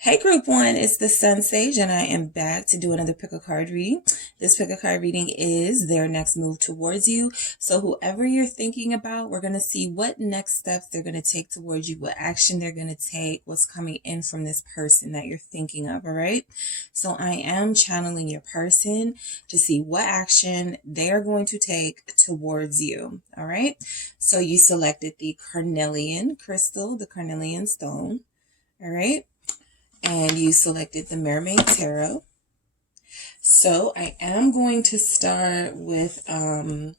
Hey group one, it's the SunSage and I am back to do another pick a card reading. This pick a card reading is their next move towards you. So whoever you're thinking about, we're going to see what next steps they're going to take towards you, what action they're going to take, what's coming in from this person that you're thinking of, all right? So I am channeling your person to see what action they're going to take towards you, all right? So you selected the carnelian crystal, the carnelian stone, all right? And you selected the Mermaid Tarot. So I am going to start with the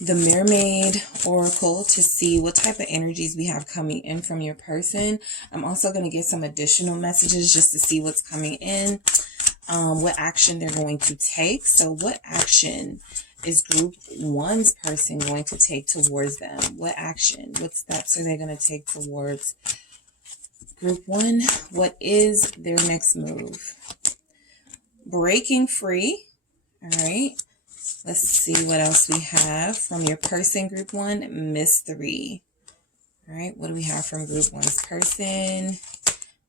Mermaid Oracle to see what type of energies we have coming in from your person. I'm also going to get some additional messages just to see what's coming in, what action they're going to take. So what action is group one's person going to take towards them? What action, what steps are they going to take towards group one? What is their next move? Breaking free. All right. Let's see what else we have from your person, group one. Mystery. All right. What do we have from group one's person?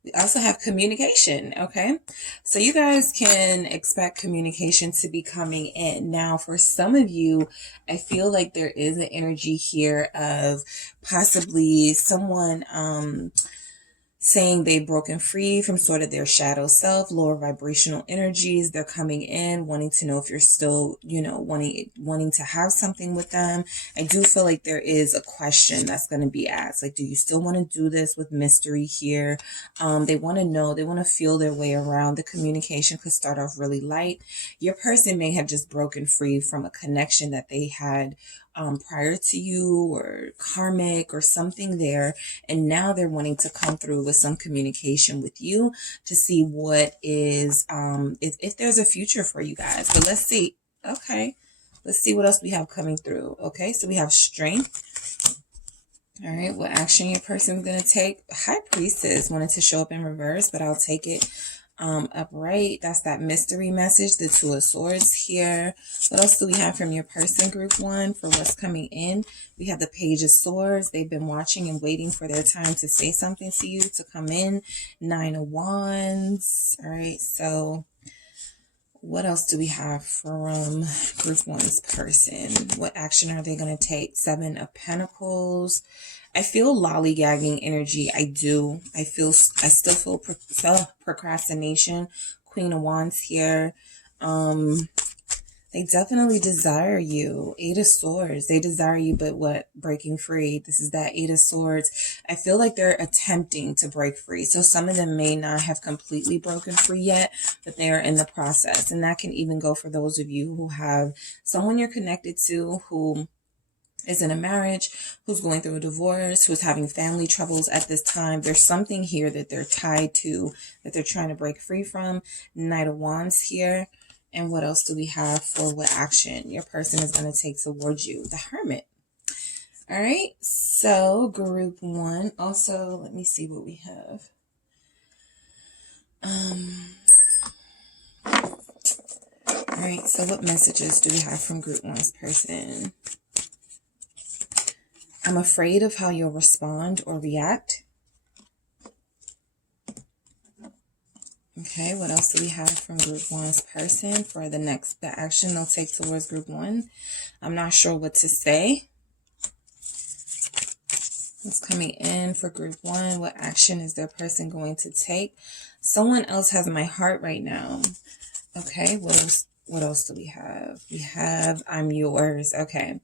We also have communication. Okay. So you guys can expect communication to be coming in. Now, for some of you, I feel like there is an energy here of possibly someone, saying they've broken free from sort of their shadow self, lower vibrational energies. They're coming in, wanting to know if you're still, wanting to have something with them. I do feel like there is a question that's going to be asked. Like, do you still want to do this with mystery here? They want to know, they want to feel their way around. The communication could start off really light. Your person may have just broken free from a connection that they had prior to you, or karmic or something there, and now they're wanting to come through with some communication with you to see what is if there's a future for you guys. But let's see. Okay, let's see what else we have coming through. Okay, so we have strength. All right, what action your person's gonna take? High Priestess wanted to show up in reverse, but I'll take it upright. That's that mystery message, the Two of Swords here. What else do we have from your person, group one, for what's coming in? We have the Page of Swords. They've been watching and waiting for their time to say something to you, to come in. Nine of Wands. All right, so what else do we have from group one's person? What action are they going to take? Seven of Pentacles. I feel lollygagging energy. I still feel procrastination. Queen of Wands here. They definitely desire you. Eight of Swords. They desire you, but what? Breaking free. This is that Eight of Swords. I feel like they're attempting to break free. So some of them may not have completely broken free yet, but they are in the process. And that can even go for those of you who have someone you're connected to who is in a marriage, who's going through a divorce, who's having family troubles at this time. There's something here that they're tied to, that they're trying to break free from. Knight of Wands here. And what else do we have for what action your person is going to take towards you? The Hermit. All right. So group one. Also, let me see what we have. All right. So what messages do we have from group one's person? I'm afraid of how you'll respond or react. Okay, what else do we have from group one's person for the action they'll take towards group one? I'm not sure what to say. What's coming in for group one? What action is their person going to take? Someone else has my heart right now. Okay, what else do we have? We have I'm yours. Okay.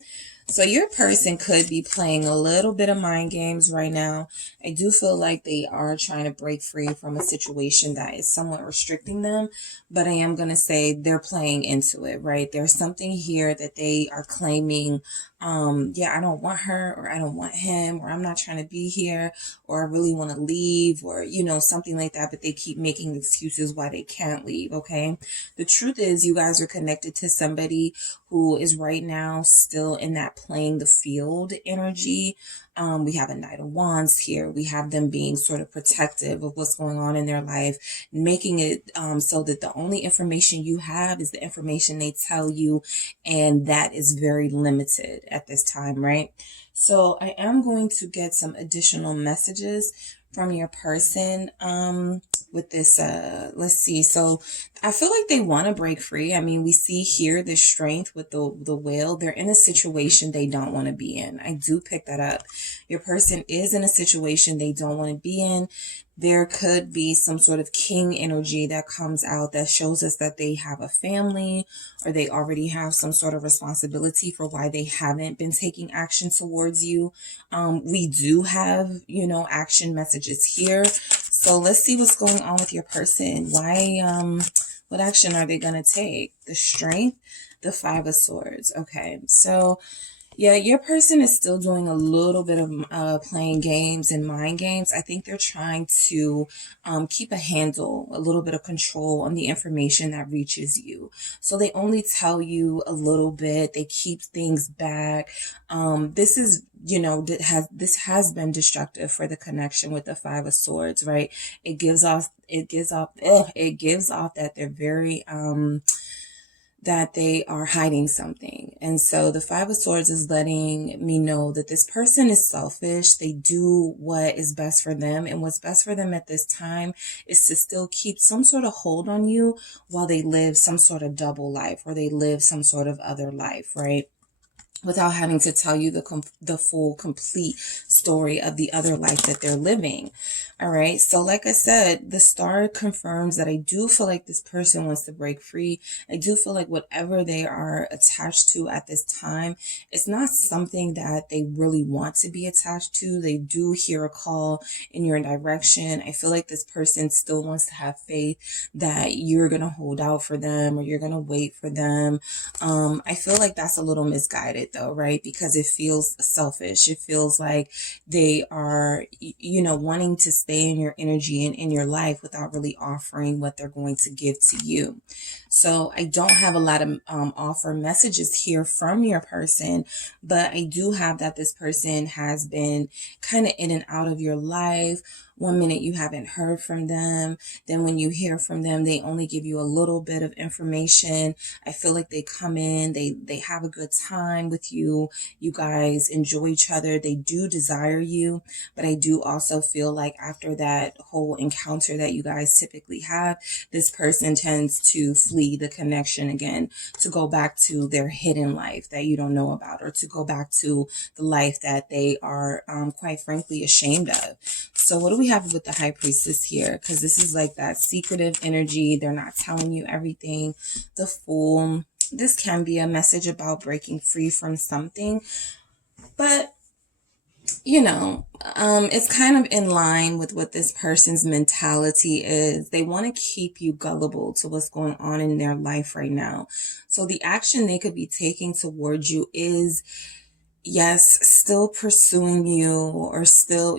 So your person could be playing a little bit of mind games right now. I do feel like they are trying to break free from a situation that is somewhat restricting them, but I am going to say they're playing into it, right? There's something here that they are claiming, I don't want her, or I don't want him, or I'm not trying to be here, or I really want to leave, or, something like that, but they keep making excuses why they can't leave, okay? The truth is you guys are connected to somebody who is right now still in that playing the field energy. We have a Knight of Wands here. We have them being sort of protective of what's going on in their life, making it so that the only information you have is the information they tell you, and that is very limited at this time, right? So I am going to get some additional messages from your person with this let's see. So I feel like they want to break free. I mean, we see here the strength with the whale. They're in a situation they don't want to be in. I do pick that up. Your person is in a situation they don't want to be in. There could be some sort of king energy that comes out that shows us that they have a family, or they already have some sort of responsibility for why they haven't been taking action towards you. We do have, action messages here. So let's see what's going on with your person. What action are they going to take? The Strength, the Five of Swords. Okay, so yeah, your person is still doing a little bit of playing games and mind games. I think they're trying to keep a handle, a little bit of control on the information that reaches you. So they only tell you a little bit. They keep things back. This is, this has been destructive for the connection with the Five of Swords, right? It gives off that they're very that they are hiding something. And so the Five of Swords is letting me know that this person is selfish. They do what is best for them. And what's best for them at this time is to still keep some sort of hold on you while they live some sort of double life, or they live some sort of other life, right? Without having to tell you the full, complete story of the other life that they're living. All right. So like I said, the star confirms that I do feel like this person wants to break free. I do feel like whatever they are attached to at this time, it's not something that they really want to be attached to. They do hear a call in your direction. I feel like this person still wants to have faith that you're going to hold out for them, or you're going to wait for them. I feel like that's a little misguided though, right? Because it feels selfish. It feels like they are, wanting to stay in your energy and in your life without really offering what they're going to give to you. So I don't have a lot of offer messages here from your person, but I do have that this person has been kind of in and out of your life. One minute you haven't heard from them. Then when you hear from them, they only give you a little bit of information. I feel like they come in, they have a good time with you. You guys enjoy each other. They do desire you, but I do also feel like after that whole encounter that you guys typically have, this person tends to flee the connection again, to go back to their hidden life that you don't know about, or to go back to the life that they are quite frankly ashamed of. So what do we have with the High Priestess here? Because this is like that secretive energy. They're not telling you everything. The Fool. This can be a message about breaking free from something. But, it's kind of in line with what this person's mentality is. They want to keep you gullible to what's going on in their life right now. So the action they could be taking towards you is, yes, still pursuing you, or still,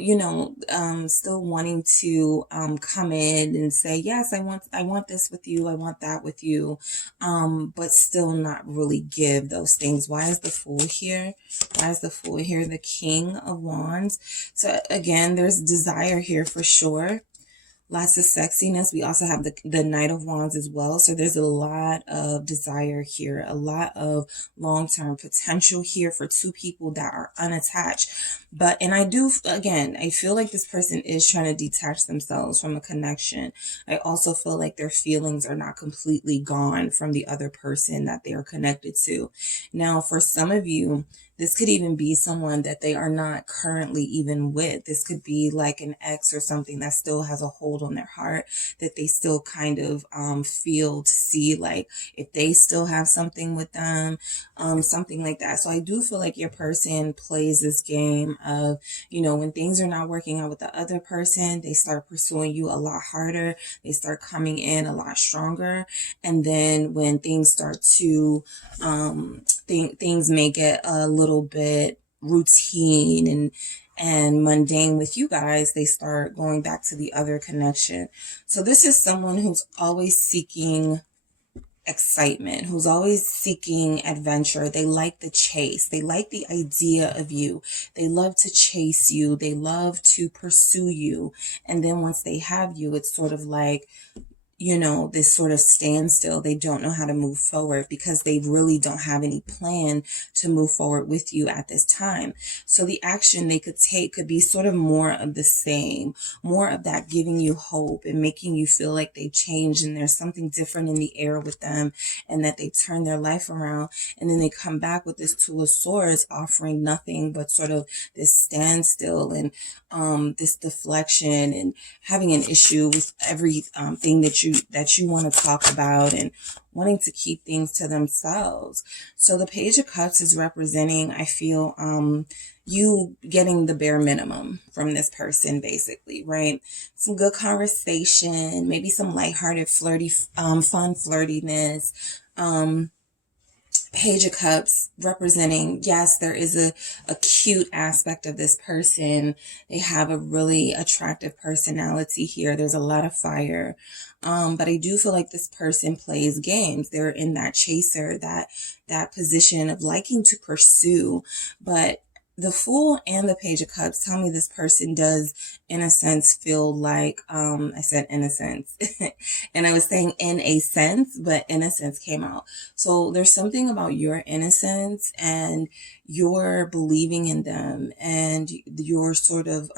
still wanting to come in and say, yes, I want this with you, I want that with you, but still not really give those things. Why is the Fool here? Why is the Fool here? The King of Wands. So again, there's desire here for sure. Lots of sexiness. We also have the Knight of Wands as well. So there's a lot of desire here, a lot of long-term potential here for two people that are unattached. And I feel like this person is trying to detach themselves from a connection. I also feel like their feelings are not completely gone from the other person that they are connected to. Now, for some of you, this could even be someone that they are not currently even with. This could be like an ex or something that still has a hold on their heart, that they still kind of feel to see like if they still have something with them, something like that. So I do feel like your person plays this game of, when things are not working out with the other person, they start pursuing you a lot harder. They start coming in a lot stronger. And then when things start to, things may get a little bit routine and mundane with you guys, they start going back to the other connection. So this is someone who's always seeking excitement, who's always seeking adventure. They like the chase. They like the idea of you. They love to chase you. They love to pursue you. And then once they have you, it's sort of like, this sort of standstill. They don't know how to move forward because they really don't have any plan to move forward with you at this time. So the action they could take could be sort of more of the same, more of that giving you hope and making you feel like they changed and there's something different in the air with them and that they turn their life around. And then they come back with this Two of Swords offering nothing but sort of this standstill and this deflection and having an issue with every thing that you want to talk about and wanting to keep things to themselves. So the Page of Cups is representing, I feel, you getting the bare minimum from this person, basically, right? Some good conversation, maybe some lighthearted, flirty, fun flirtiness. Page of Cups representing, yes, there is a cute aspect of this person. They have a really attractive personality here. There's a lot of fire. But I do feel like this person plays games. They're in that chaser, that position of liking to pursue, but the Fool and the Page of Cups tell me this person does, in a sense, feel like, I said in a sense, and I was saying in a sense, but innocence came out. So there's something about your innocence and your believing in them and your sort of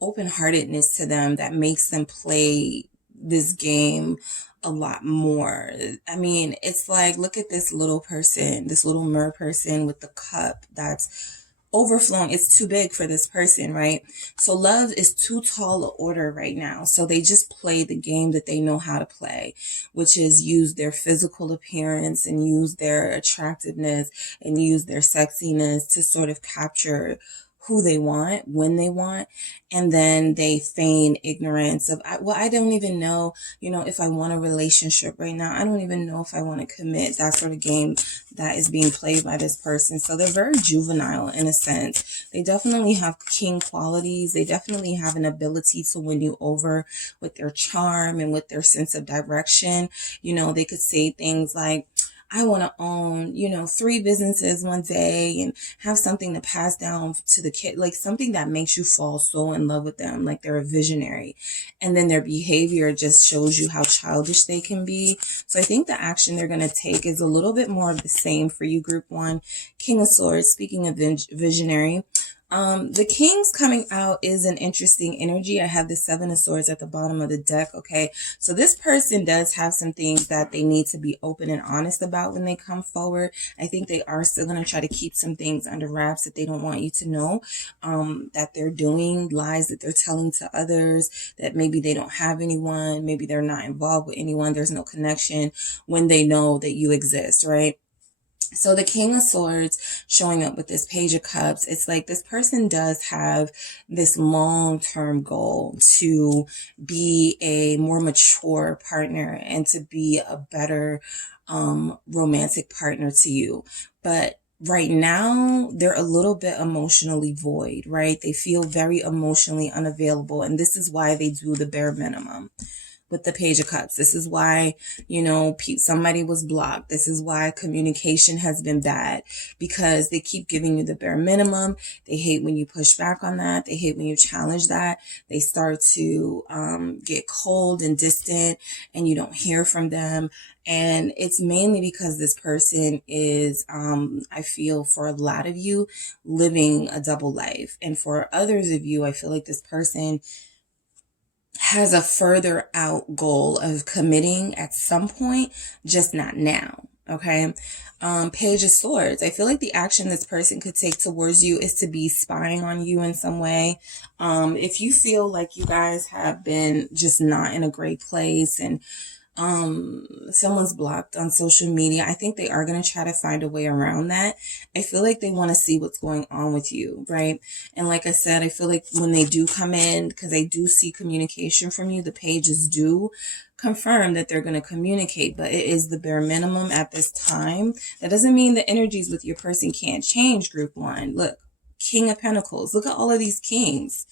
open-heartedness to them that makes them play this game a lot more. I mean, it's like, look at this little person, this little mer person with the cup that's overflowing. It's too big for this person, right? So love is too tall an order right now. So they just play the game that they know how to play, which is use their physical appearance and use their attractiveness and use their sexiness to sort of capture who they want, when they want, and then they feign ignorance of, well, I don't even know, if I want a relationship right now. I don't even know if I want to commit. That sort of game that is being played by this person. So they're very juvenile in a sense. They definitely have king qualities. They definitely have an ability to win you over with their charm and with their sense of direction. They could say things like, I want to own, 3 businesses one day and have something to pass down to the kid, like something that makes you fall so in love with them, like they're a visionary. And then their behavior just shows you how childish they can be. So I think the action they're going to take is a little bit more of the same for you, Group 1. King of Swords, speaking of visionary. The Kings coming out is an interesting energy. I have the 7 of Swords at the bottom of the deck. Okay. So this person does have some things that they need to be open and honest about when they come forward. I think they are still going to try to keep some things under wraps that they don't want you to know, that they're doing, lies that they're telling to others, that maybe they don't have anyone, maybe they're not involved with anyone, there's no connection, when they know that you exist, right? So the King of Swords showing up with this Page of Cups, it's like this person does have this long-term goal to be a more mature partner and to be a better romantic partner to you. But right now, they're a little bit emotionally void, right? They feel very emotionally unavailable, and this is why they do the bare minimum. With the Page of Cups, this is why, somebody was blocked. This is why communication has been bad, because they keep giving you the bare minimum. They hate when you push back on that. They hate when you challenge that. They start to get cold and distant, and you don't hear from them. And it's mainly because this person is, I feel for a lot of you, living a double life. And for others of you, I feel like this person has a further out goal of committing at some point, just not now. Okay. Page of Swords. I feel like the action this person could take towards you is to be spying on you in some way. If you feel like you guys have been just not in a great place and someone's blocked on social media, I think they are going to try to find a way around that. I feel like they want to see what's going on with you, right? And like I said, I feel like when they do come in, because I do see communication from you, the pages do confirm that they're going to communicate, but it is the bare minimum at this time. That doesn't mean the energies with your person can't change, Group 1. Look, King of Pentacles. Look at all of these kings.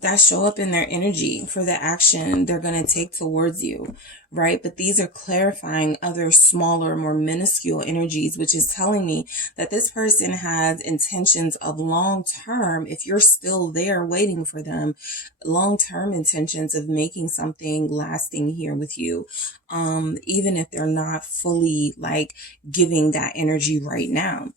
that show up in their energy for the action they're going to take towards you, right? But these are clarifying other smaller, more minuscule energies, which is telling me that this person has intentions of long term, if you're still there waiting for them, long term intentions of making something lasting here with you. Even if they're not fully like giving that energy right now.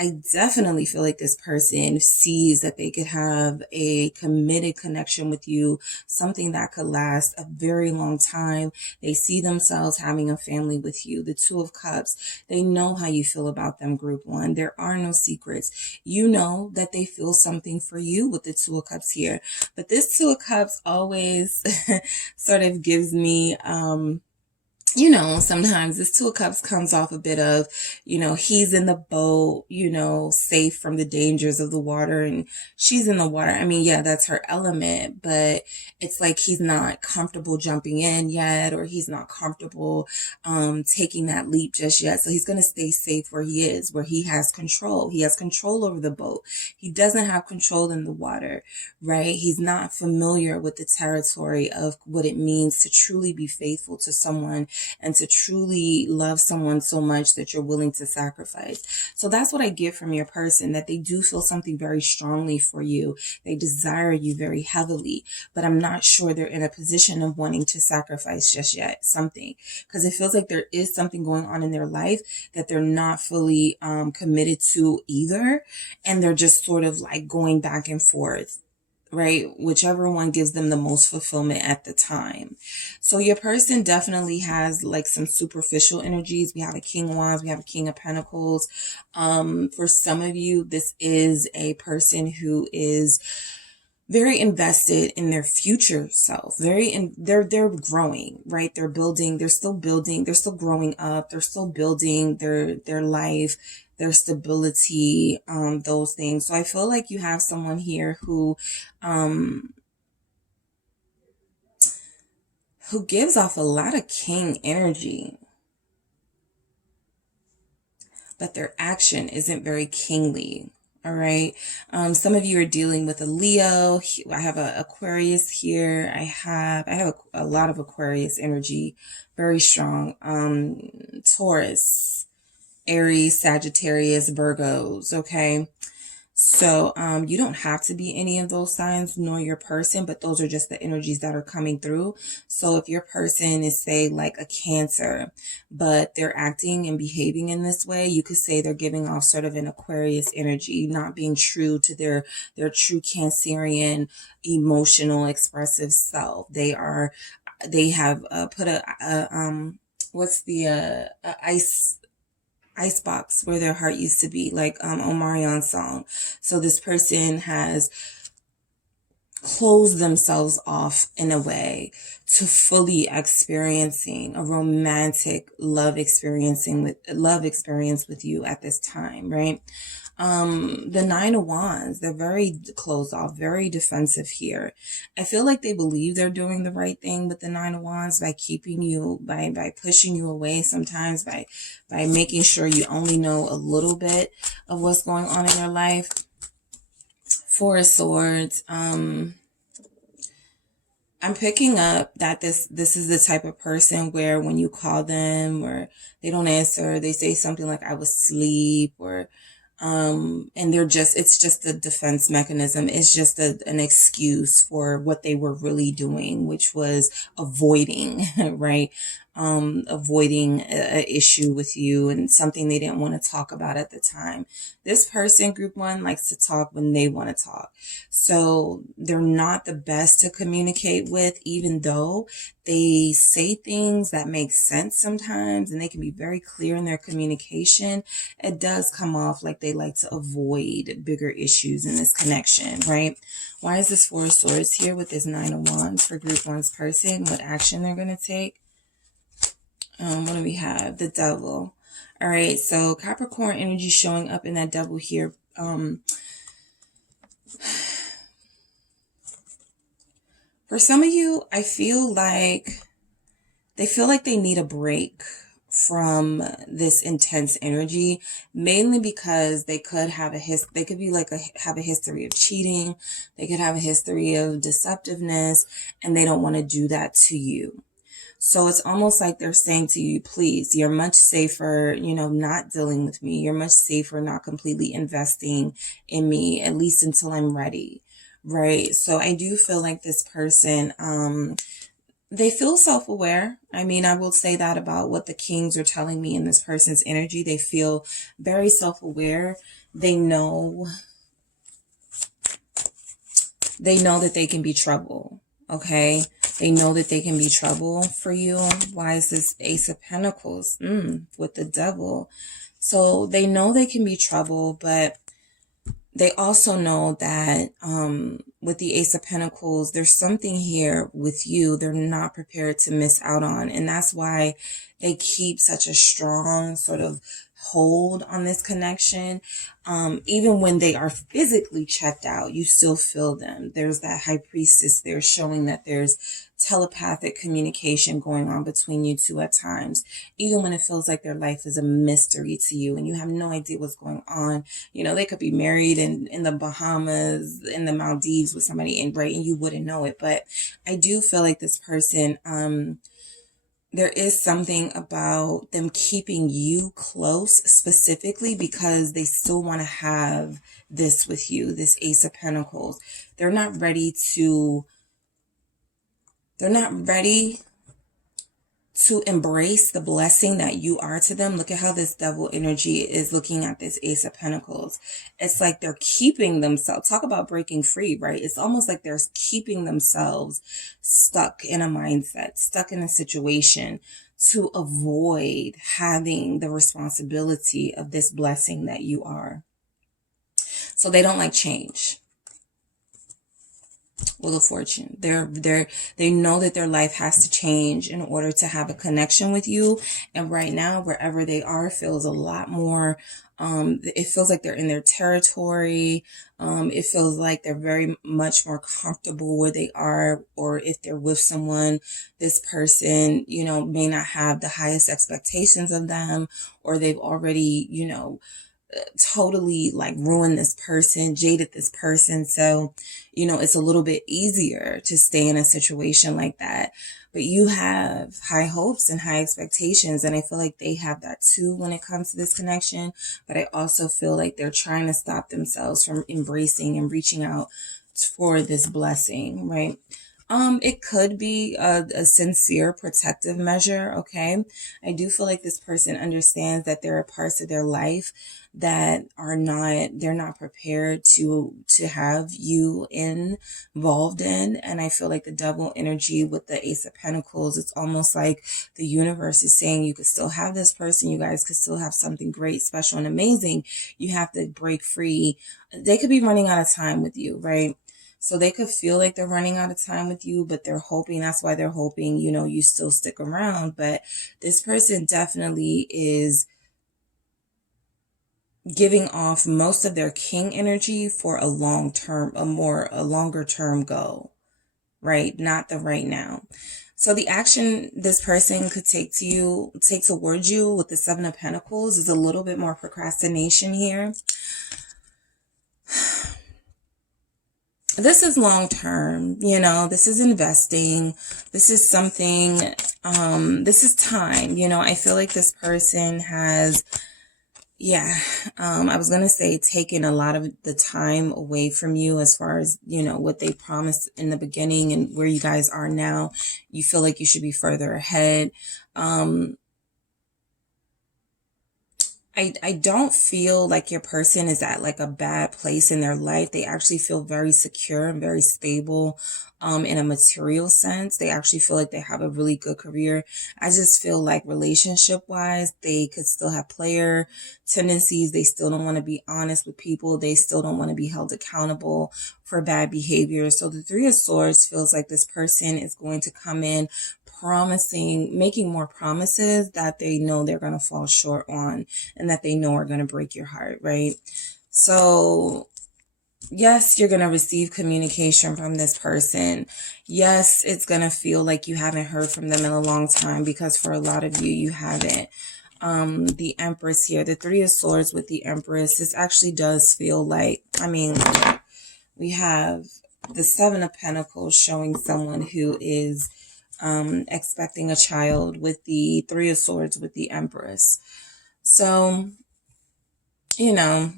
I definitely feel like this person sees that they could have a committed connection with you, something that could last a very long time. They see themselves having a family with you. The Two of Cups, they know how you feel about them, group one. There are no secrets. You know that they feel something for you with the Two of Cups here. But this Two of Cups always sort of gives me, you know, sometimes this Two of Cups comes off a bit of, you know, he's in the boat, you know, safe from the dangers of the water, and she's in the water. I mean, yeah, that's her element, but it's like he's not comfortable jumping in yet, or he's not comfortable taking that leap just yet. So he's going to stay safe where he is, where he has control. He has control over the boat. He doesn't have control in the water, right? He's not familiar with the territory of what it means to truly be faithful to someone and to truly love someone so much that you're willing to sacrifice. So that's what I get from your person, that they do feel something very strongly for you. They desire you very heavily, but I'm not sure they're in a position of wanting to sacrifice just yet something, because it feels like there is something going on in their life that they're not fully committed to either. And they're just sort of like going back and forth, right? Whichever one gives them the most fulfillment at the time. So your person definitely has like some superficial energies. We have a King of Wands, we have a King of Pentacles. For some of you, this is a person who is very invested in their future self, they're growing, right? They're still building, they're still growing up, they're still building their life, their stability, those things. So I feel like you have someone here who gives off a lot of king energy, but their action isn't very kingly. All right. Some of you are dealing with a Leo. I have an Aquarius here. I have a lot of Aquarius energy, very strong. Taurus, Aries, Sagittarius, Virgos. Okay. So, you don't have to be any of those signs nor your person, but those are just the energies that are coming through. So if your person is, say, like a Cancer, but they're acting and behaving in this way, you could say they're giving off sort of an Aquarius energy, not being true to their true Cancerian emotional expressive self. They have put what's the ice box where their heart used to be, like Omarion's song. So this person has closed themselves off in a way to fully experiencing a romantic love experience with you at this time, right? The Nine of Wands, they're very closed off, very defensive here. I feel like they believe they're doing the right thing with the Nine of Wands by keeping you, by pushing you away sometimes, by making sure you only know a little bit of what's going on in your life. Four of Swords, I'm picking up that this is the type of person where when you call them or they don't answer, they say something like, I was asleep, or and it's just a defense mechanism. It's just an excuse for what they were really doing, which was avoiding, right? Avoiding a issue with you and something they didn't want to talk about at the time. This person, group one, likes to talk when they want to talk. So they're not the best to communicate with, even though they say things that make sense sometimes and they can be very clear in their communication. It does come off like they like to avoid bigger issues in this connection, right? Why is this Four of Swords here with this Nine of Wands for group one's person? What action they're going to take? What do we have? The Devil. All right, so Capricorn energy showing up in that Devil here. For some of you, I feel like they need a break from this intense energy, mainly because they could have they could be like have a history of cheating. They could have a history of deceptiveness, and they don't want to do that to you. So it's almost like they're saying to you, please, you're much safer, not dealing with me. You're much safer not completely investing in me, at least until I'm ready. Right. So I do feel like this person, they feel self-aware. I mean, I will say that about what the kings are telling me in this person's energy. They feel very self-aware. They know that they can be trouble. Okay. They know that they can be trouble for you. Why is this Ace of Pentacles with the Devil? So they know they can be trouble, but they also know that with the Ace of Pentacles, there's something here with you they're not prepared to miss out on. And that's why they keep such a strong sort of hold on this connection. Even when they are physically checked out, you still feel them. There's that High Priestess there showing that there's telepathic communication going on between you two at times, even when it feels like their life is a mystery to you and you have no idea what's going on. They could be married in the Bahamas, in the Maldives with somebody, and you wouldn't know it. But I do feel like this person, there is something about them keeping you close specifically because they still want to have this with you, this Ace of Pentacles. They're not ready to embrace the blessing that you are to them. Look at how this Devil energy is looking at this Ace of Pentacles. It's like they're keeping themselves, talk about breaking free, right? It's almost like they're keeping themselves stuck in a mindset, stuck in a situation to avoid having the responsibility of this blessing that you are. So they don't like change. Wheel of Fortune. They know that their life has to change in order to have a connection with you. And right now, wherever they are feels a lot more, it feels like they're in their territory. It feels like they're very much more comfortable where they are, or if they're with someone, this person, may not have the highest expectations of them, or they've already, totally like ruined this person, jaded this person. So, it's a little bit easier to stay in a situation like that. But you have high hopes and high expectations. And I feel like they have that too when it comes to this connection. But I also feel like they're trying to stop themselves from embracing and reaching out for this blessing, right? It could be a sincere protective measure. Okay. I do feel like this person understands that there are parts of their life that they're not prepared to have you involved in. And I feel like the Devil energy with the Ace of Pentacles, it's almost like the universe is saying you could still have this person. You guys could still have something great, special, and amazing. You have to break free. They could be running out of time with you, right? So they could feel like they're running out of time with you, but they're hoping, that's why they're hoping, you still stick around. But this person definitely is giving off most of their king energy for a longer term goal, right? Not the right now. So the action this person could take towards you with the Seven of Pentacles is a little bit more procrastination here. This is long term, this is investing. This is something, this is time, I feel like this person has, I was going to say taken a lot of the time away from you as far as, what they promised in the beginning and where you guys are now. You feel like you should be further ahead. I don't feel like your person is at like a bad place in their life. They actually feel very secure and very stable in a material sense. They actually feel like they have a really good career. I just feel like relationship wise, they could still have player tendencies. They still don't want to be honest with people. They still don't want to be held accountable for bad behavior. So the Three of Swords feels like this person is going to come in making more promises that they know they're going to fall short on and that they know are going to break your heart, right? So Yes, you're going to receive communication from this person. Yes, it's going to feel like you haven't heard from them in a long time, because for a lot of you, you haven't. The Empress here, the Three of Swords with the Empress, this actually does feel like, I mean, we have the Seven of Pentacles showing someone who is expecting a child, with the Three of Swords with the Empress. So, you know,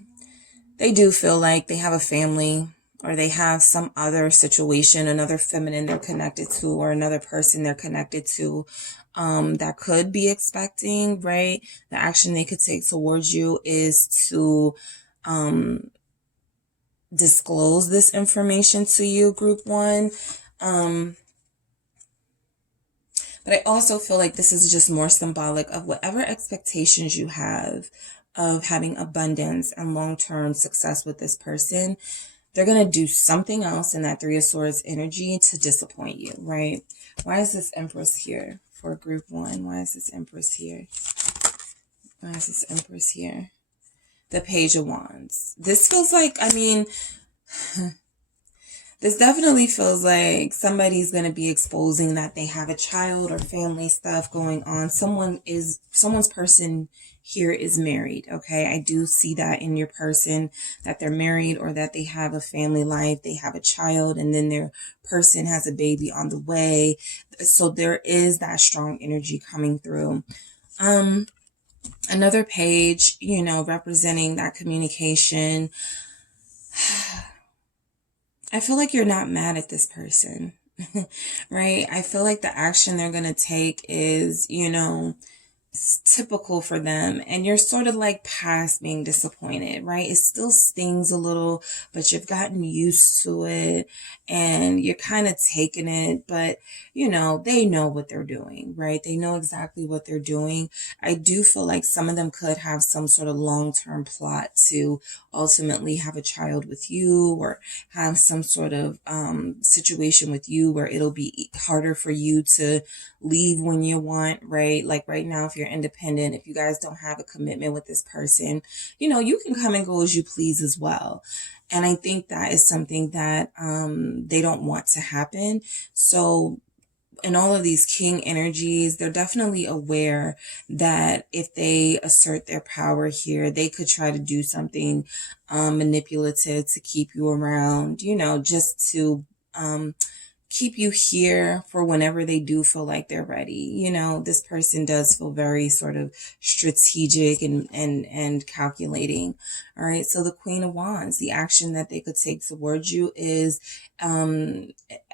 they do feel like they have a family, or they have some other situation, another feminine they're connected to, or another person they're connected to, that could be expecting, right? The action they could take towards you is to disclose this information to you, group one. But I also feel like this is just more symbolic of whatever expectations you have of having abundance and long-term success with this person. They're going to do something else in that Three of Swords energy to disappoint you, right? Why is this Empress here for group one? Why is this Empress here? Why is this Empress here? The Page of Wands. This feels like, I mean, this definitely feels like somebody's going to be exposing that they have a child or family stuff going on. Someone's person here is married, okay? I do see that in your person, that they're married, or that they have a family life, they have a child, and then their person has a baby on the way. So there is that strong energy coming through. Another page, you know, representing that communication. I feel like you're not mad at this person, right? I feel like the action they're going to take is, you know, typical for them, and you're sort of like past being disappointed, right? It still stings a little, but you've gotten used to it and you're kind of taking it, but you know, they know what they're doing, right? They know exactly what they're doing. I do feel like some of them could have some sort of long-term plot to ultimately have a child with you, or have some sort of situation with you where it'll be harder for you to leave when you want, right? Like right now, if you're independent, if you guys don't have a commitment with this person, you know, you can come and go as you please as well. And I think that is something that they don't want to happen. So in all of these king energies, they're definitely aware that if they assert their power here, they could try to do something manipulative to keep you around, you know, just to keep you here for whenever they do feel like they're ready. You know, this person does feel very sort of strategic and calculating. All right. So the Queen of Wands, the action that they could take towards you is,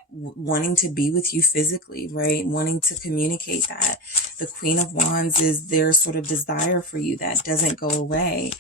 wanting to be with you physically, right? Wanting to communicate that. The Queen of Wands is their sort of desire for you that doesn't go away.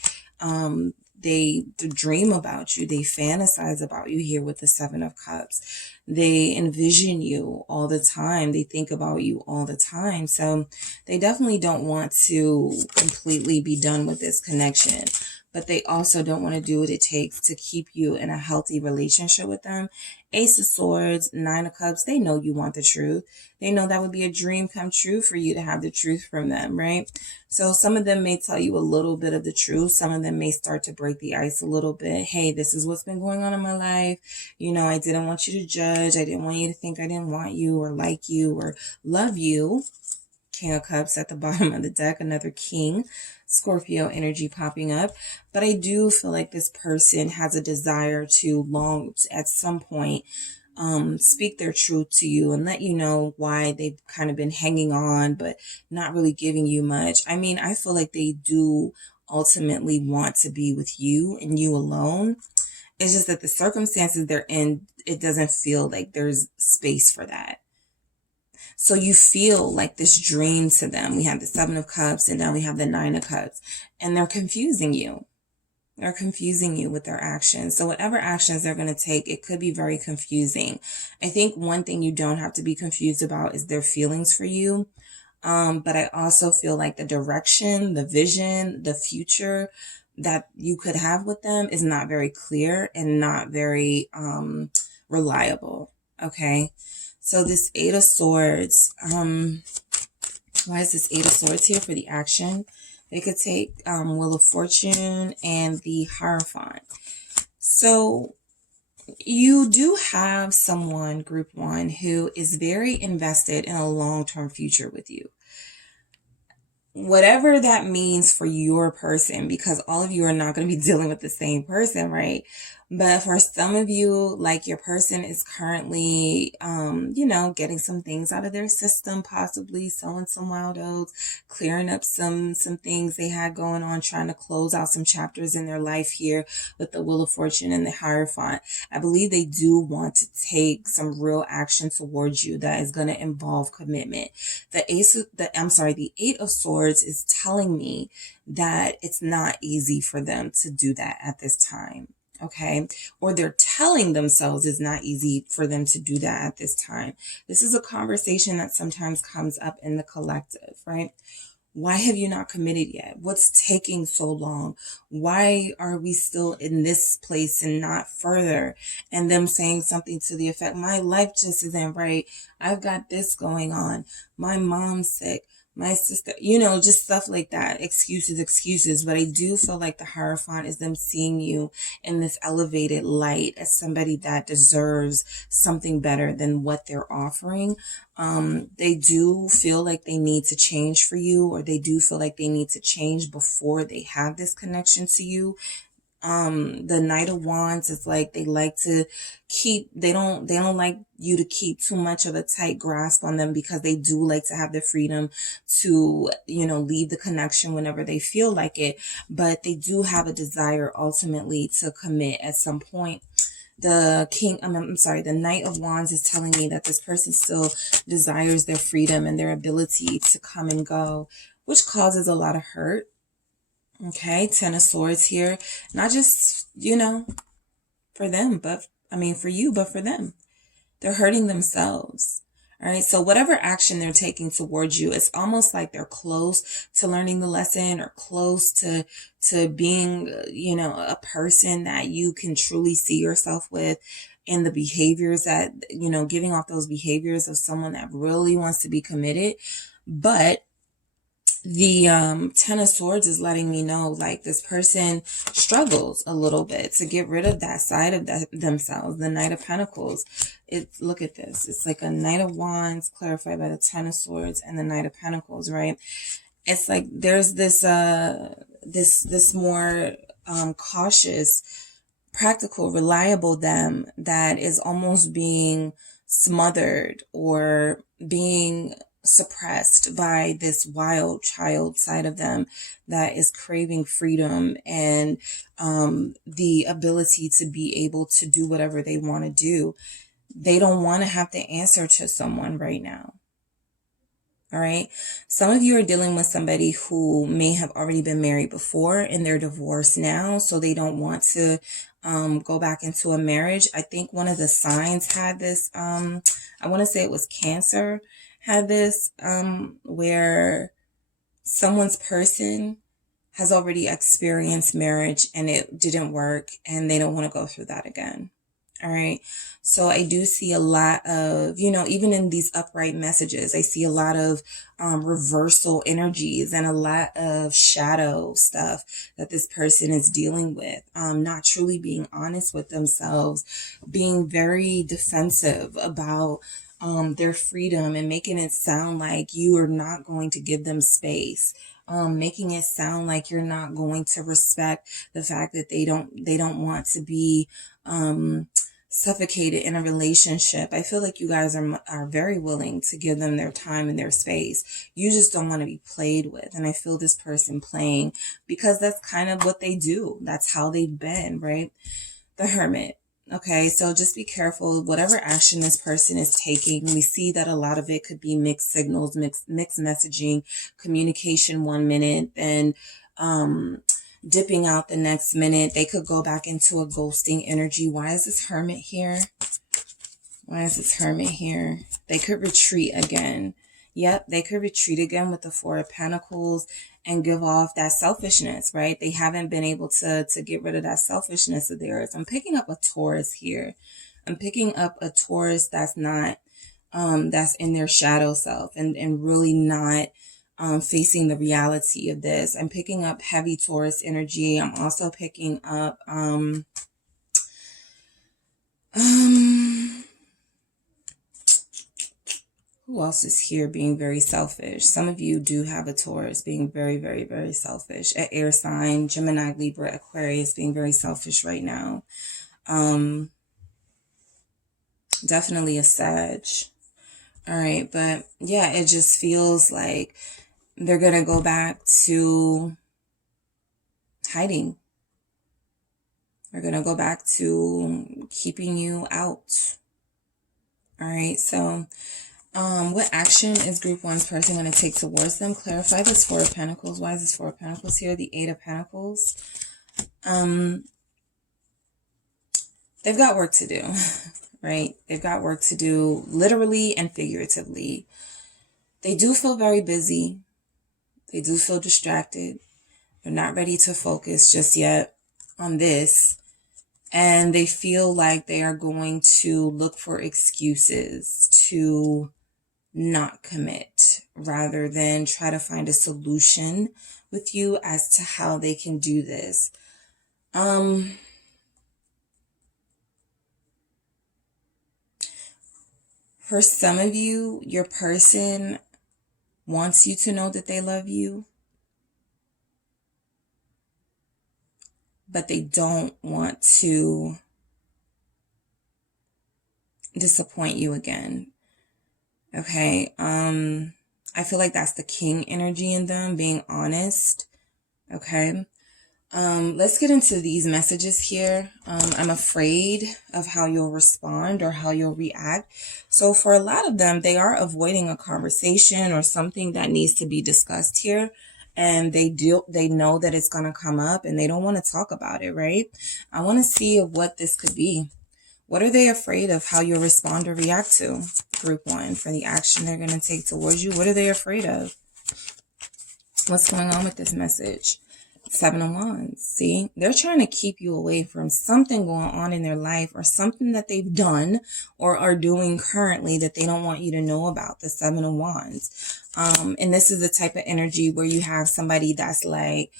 They dream about you. They fantasize about you here with the Seven of Cups. They envision you all the time. They think about you all the time. So they definitely don't want to completely be done with this connection, but they also don't want to do what it takes to keep you in a healthy relationship with them. Ace of Swords, Nine of Cups, they know you want the truth. They know that would be a dream come true for you to have the truth from them, right? So some of them may tell you a little bit of the truth. Some of them may start to break the ice a little bit. Hey, this is what's been going on in my life. You know, I didn't want you to judge. I didn't want you to think I didn't want you or like you or love you. King of Cups at the bottom of the deck, another King, Scorpio energy popping up. But I do feel like this person has a desire to at some point, speak their truth to you and let you know why they've kind of been hanging on, but not really giving you much. I mean, I feel like they do ultimately want to be with you and you alone. It's just that the circumstances they're in, it doesn't feel like there's space for that. So you feel like this dream to them. We have the Seven of Cups and now we have the Nine of Cups, and they're confusing you. They're confusing you with their actions. So whatever actions they're going to take, it could be very confusing. I think one thing you don't have to be confused about is their feelings for you. But I also feel like the direction, the vision, the future that you could have with them is not very clear and not very reliable. Okay. So this Eight of Swords, why is this Eight of Swords here for the action? They could take Wheel of Fortune and the Hierophant. So you do have someone, group one, who is very invested in a long-term future with you. Whatever that means for your person, because all of you are not going to be dealing with the same person, right? But for some of you, like your person is currently, getting some things out of their system, possibly selling some wild oats, clearing up some things they had going on, trying to close out some chapters in their life here with the Wheel of Fortune and the Hierophant. I believe they do want to take some real action towards you that is going to involve commitment. The Eight of Swords is telling me that it's not easy for them to do that at this time. Okay. Or they're telling themselves it's not easy for them to do that at this time. This is a conversation that sometimes comes up in the collective, right? Why have you not committed yet? What's taking so long? Why are we still in this place and not further? And them saying something to the effect, my life just isn't right. I've got this going on. My mom's sick. My sister, just stuff like that. Excuses. But I do feel like the Hierophant is them seeing you in this elevated light as somebody that deserves something better than what they're offering. They do feel like they need to change for you, or they do feel like they need to change before they have this connection to you. The Knight of Wands is like they like to keep, they don't like you to keep too much of a tight grasp on them, because they do like to have the freedom to, leave the connection whenever they feel like it. But they do have a desire ultimately to commit at some point. The Knight of Wands is telling me that this person still desires their freedom and their ability to come and go, which causes a lot of hurt. Okay, Ten of Swords here. Not just, for them, for you, but for them. They're hurting themselves. All right, so whatever action they're taking towards you, it's almost like they're close to learning the lesson, or close to being, a person that you can truly see yourself with, and the behaviors that, giving off those behaviors of someone that really wants to be committed. But the Ten of Swords is letting me know, like, this person struggles a little bit to get rid of that side of themselves. The Knight of Pentacles. Look at this. It's like a Knight of Wands clarified by the Ten of Swords and the Knight of Pentacles, right? It's like there's this this more cautious, practical, reliable them that is almost being smothered or being suppressed by this wild child side of them that is craving freedom and the ability to be able to do whatever they want to do. They don't want to have to answer to someone right now. All right. Some of you are dealing with somebody who may have already been married before and they're divorced now, so they don't want to go back into a marriage. I think one of the signs had this, I want to say it was Cancer, had this, where someone's person has already experienced marriage and it didn't work and they don't want to go through that again. All right. So I do see a lot of, even in these upright messages, I see a lot of reversal energies and a lot of shadow stuff that this person is dealing with. Not truly being honest with themselves, being very defensive about their freedom, and making it sound like you are not going to give them space. Making it sound like you're not going to respect the fact that they don't want to be suffocated in a relationship. I feel like you guys are very willing to give them their time and their space. You just don't want to be played with. And I feel this person playing, because that's kind of what they do. That's how they've been, right? The Hermit. Okay, so just be careful. Whatever action this person is taking, we see that a lot of it could be mixed signals, mixed messaging, communication 1 minute, and dipping out the next minute. They could go back into a ghosting energy. Why is this Hermit here? Why is this Hermit here? They could retreat again. Yep, they could retreat again with the Four of Pentacles and give off that selfishness, right? They haven't been able to get rid of that selfishness of theirs. I'm picking up a Taurus here. I'm picking up a Taurus that's not, that's in their shadow self and really not facing the reality of this. I'm picking up heavy Taurus energy. I'm also picking up Who else is here being very selfish? Some of you do have a Taurus being very, very, very selfish. An air sign, Gemini, Libra, Aquarius being very selfish right now. Definitely a Sag. All right, but yeah, it just feels like they're going to go back to hiding. They're going to go back to keeping you out. All right, so what action is Group 1's person going to take towards them? Clarify this Four of Pentacles. Why is this Four of Pentacles here? The Eight of Pentacles. They've got work to do, right? They've got work to do literally and figuratively. They do feel very busy. They do feel distracted. They're not ready to focus just yet on this. And they feel like they are going to look for excuses to not commit rather than try to find a solution with you as to how they can do this. For some of you, your person wants you to know that they love you, but they don't want to disappoint you again. Okay, I feel like that's the king energy in them, being honest. Okay, let's get into these messages here. I'm afraid of how you'll respond or how you'll react. So for a lot of them, they are avoiding a conversation or something that needs to be discussed here. And they know that it's going to come up and they don't want to talk about it, right? I want to see what this could be. What are they afraid of how you'll respond or react to? Group 1, for the action they're going to take towards you. What are they afraid of? What's going on with this message? Seven of Wands. See, they're trying to keep you away from something going on in their life or something that they've done or are doing currently that they don't want you to know about. The Seven of Wands. And this is the type of energy where you have somebody that's like,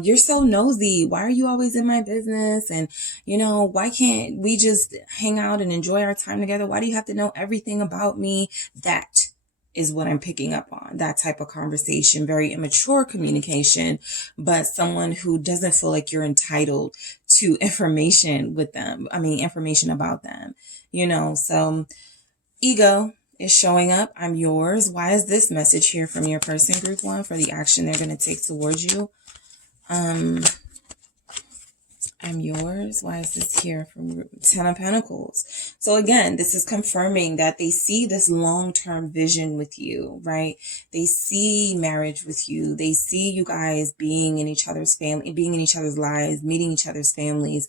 you're so nosy. Why are you always in my business? And, you know, why can't we just hang out and enjoy our time together? Why do you have to know everything about me? That is what I'm picking up on. That type of conversation, very immature communication, but someone who doesn't feel like you're entitled to information with them. I mean, information about them, you know, so ego is showing up. I'm yours. Why is this message here from your person, Group 1, for the action they're going to take towards you? I'm yours. Why is this here from Ten of Pentacles? So again, this is confirming that they see this long-term vision with you, right? They see marriage with you. They see you guys being in each other's family, being in each other's lives, meeting each other's families,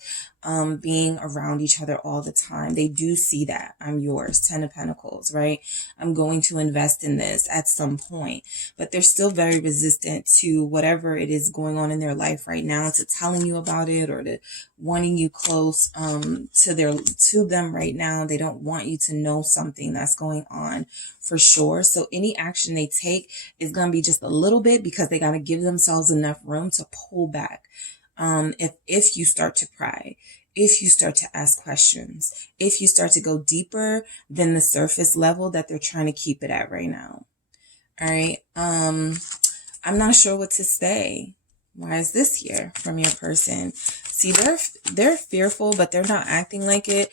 being around each other all the time. They do see that. I'm yours. Ten of Pentacles, right? I'm going to invest in this at some point, but they're still very resistant to whatever it is going on in their life right now, to telling you about it or to wanting you close, to them right now. They don't want you to know something that's going on for sure. So any action they take is going to be just a little bit because they got to give themselves enough room to pull back. If you start to pry, if you start to ask questions, if you start to go deeper than the surface level that they're trying to keep it at right now. All right. I'm not sure what to say. Why is this here from your person? See, they're fearful, but they're not acting like it,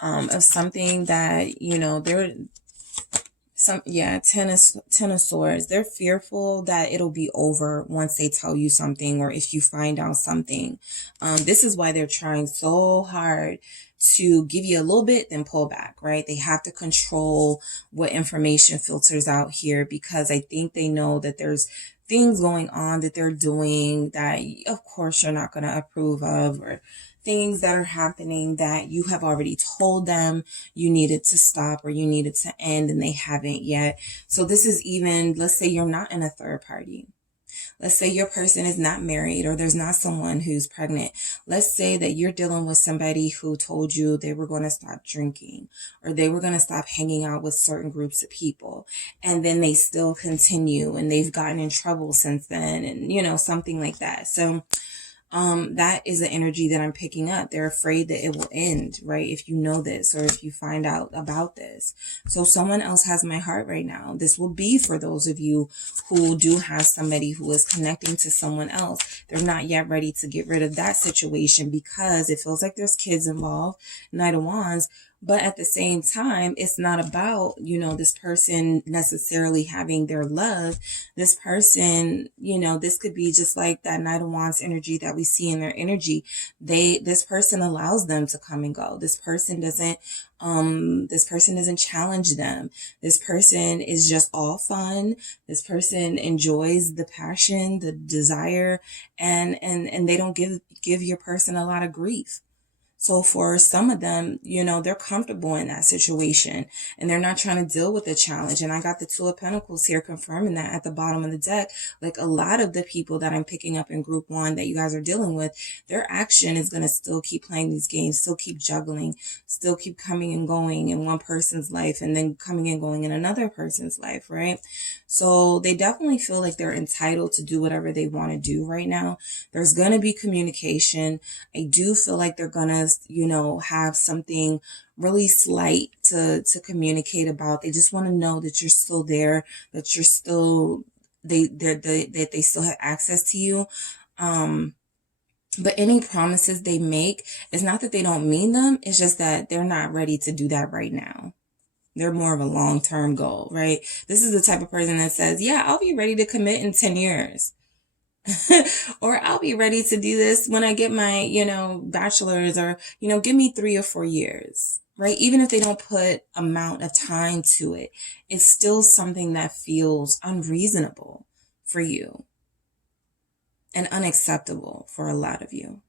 of something that, you know, Ten of Swords. They're fearful that it'll be over once they tell you something or if you find out something. This is why they're trying so hard to give you a little bit, then pull back, right? They have to control what information filters out here because I think they know that there's things going on that they're doing that, of course, you're not going to approve of, or things that are happening that you have already told them you needed to stop or you needed to end and they haven't yet. So this is even, let's say you're not in a third party. Let's say your person is not married or there's not someone who's pregnant. Let's say that you're dealing with somebody who told you they were going to stop drinking or they were going to stop hanging out with certain groups of people. And then they still continue and they've gotten in trouble since then and, you know, something like that. So that is the energy that I'm picking up. They're afraid that it will end, right? If you know this, or if you find out about this. So someone else has my heart right now. This will be for those of you who do have somebody who is connecting to someone else. They're not yet ready to get rid of that situation because it feels like there's kids involved, Knight of Wands. But at the same time, it's not about, this person necessarily having their love. This person, this could be just like that Knight of Wands energy that we see in their energy. This person allows them to come and go. This person doesn't challenge them. This person is just all fun. This person enjoys the passion, the desire, and they don't give your person a lot of grief. So for some of them, they're comfortable in that situation and they're not trying to deal with the challenge. And I got the Two of Pentacles here confirming that at the bottom of the deck. Like a lot of the people that I'm picking up in group 1 that you guys are dealing with, their action is going to still keep playing these games, still keep juggling, still keep coming and going in one person's life and then coming and going in another person's life, right? So they definitely feel like they're entitled to do whatever they want to do right now. There's going to be communication. I do feel like they're going to have something really slight to communicate about. They just want to know that you're still there, that you're still, that they still have access to you. But any promises they make, it's not that they don't mean them. It's just that they're not ready to do that right now. They're more of a long-term goal, right? This is the type of person that says, yeah, I'll be ready to commit in 10 years. Or I'll be ready to do this when I get my, bachelor's, or, give me 3 or 4 years, right? Even if they don't put amount of time to it, it's still something that feels unreasonable for you and unacceptable for a lot of you.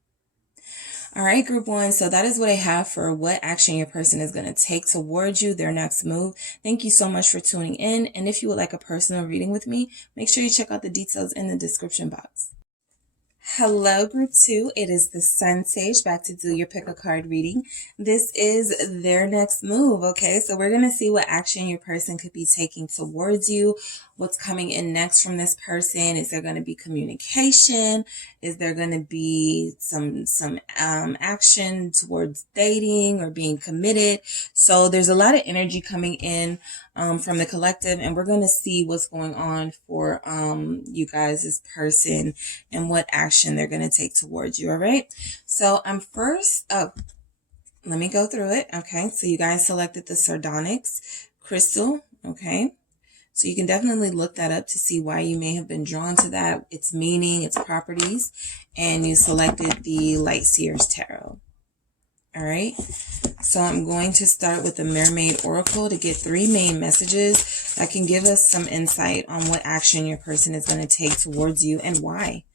All right, group 1. So that is what I have for what action your person is going to take towards you, their next move. Thank you so much for tuning in. And if you would like a personal reading with me, make sure you check out the details in the description box. Hello, group 2. It is the SunSage back to do your pick a card reading. This is their next move. Okay, so we're going to see what action your person could be taking towards you. What's coming in next from this person? Is there going to be communication? Is there going to be some action towards dating or being committed? So there's a lot of energy coming in from the collective, and we're going to see what's going on for you guys, this person, and what action they're going to take towards you. All right. So I'm first up. Let me go through it. Okay. So you guys selected the sardonyx crystal. Okay. So you can definitely look that up to see why you may have been drawn to that, its meaning, its properties, and you selected the Light Seers Tarot. All right. So I'm going to start with the Mermaid Oracle to get 3 main messages that can give us some insight on what action your person is going to take towards you and why.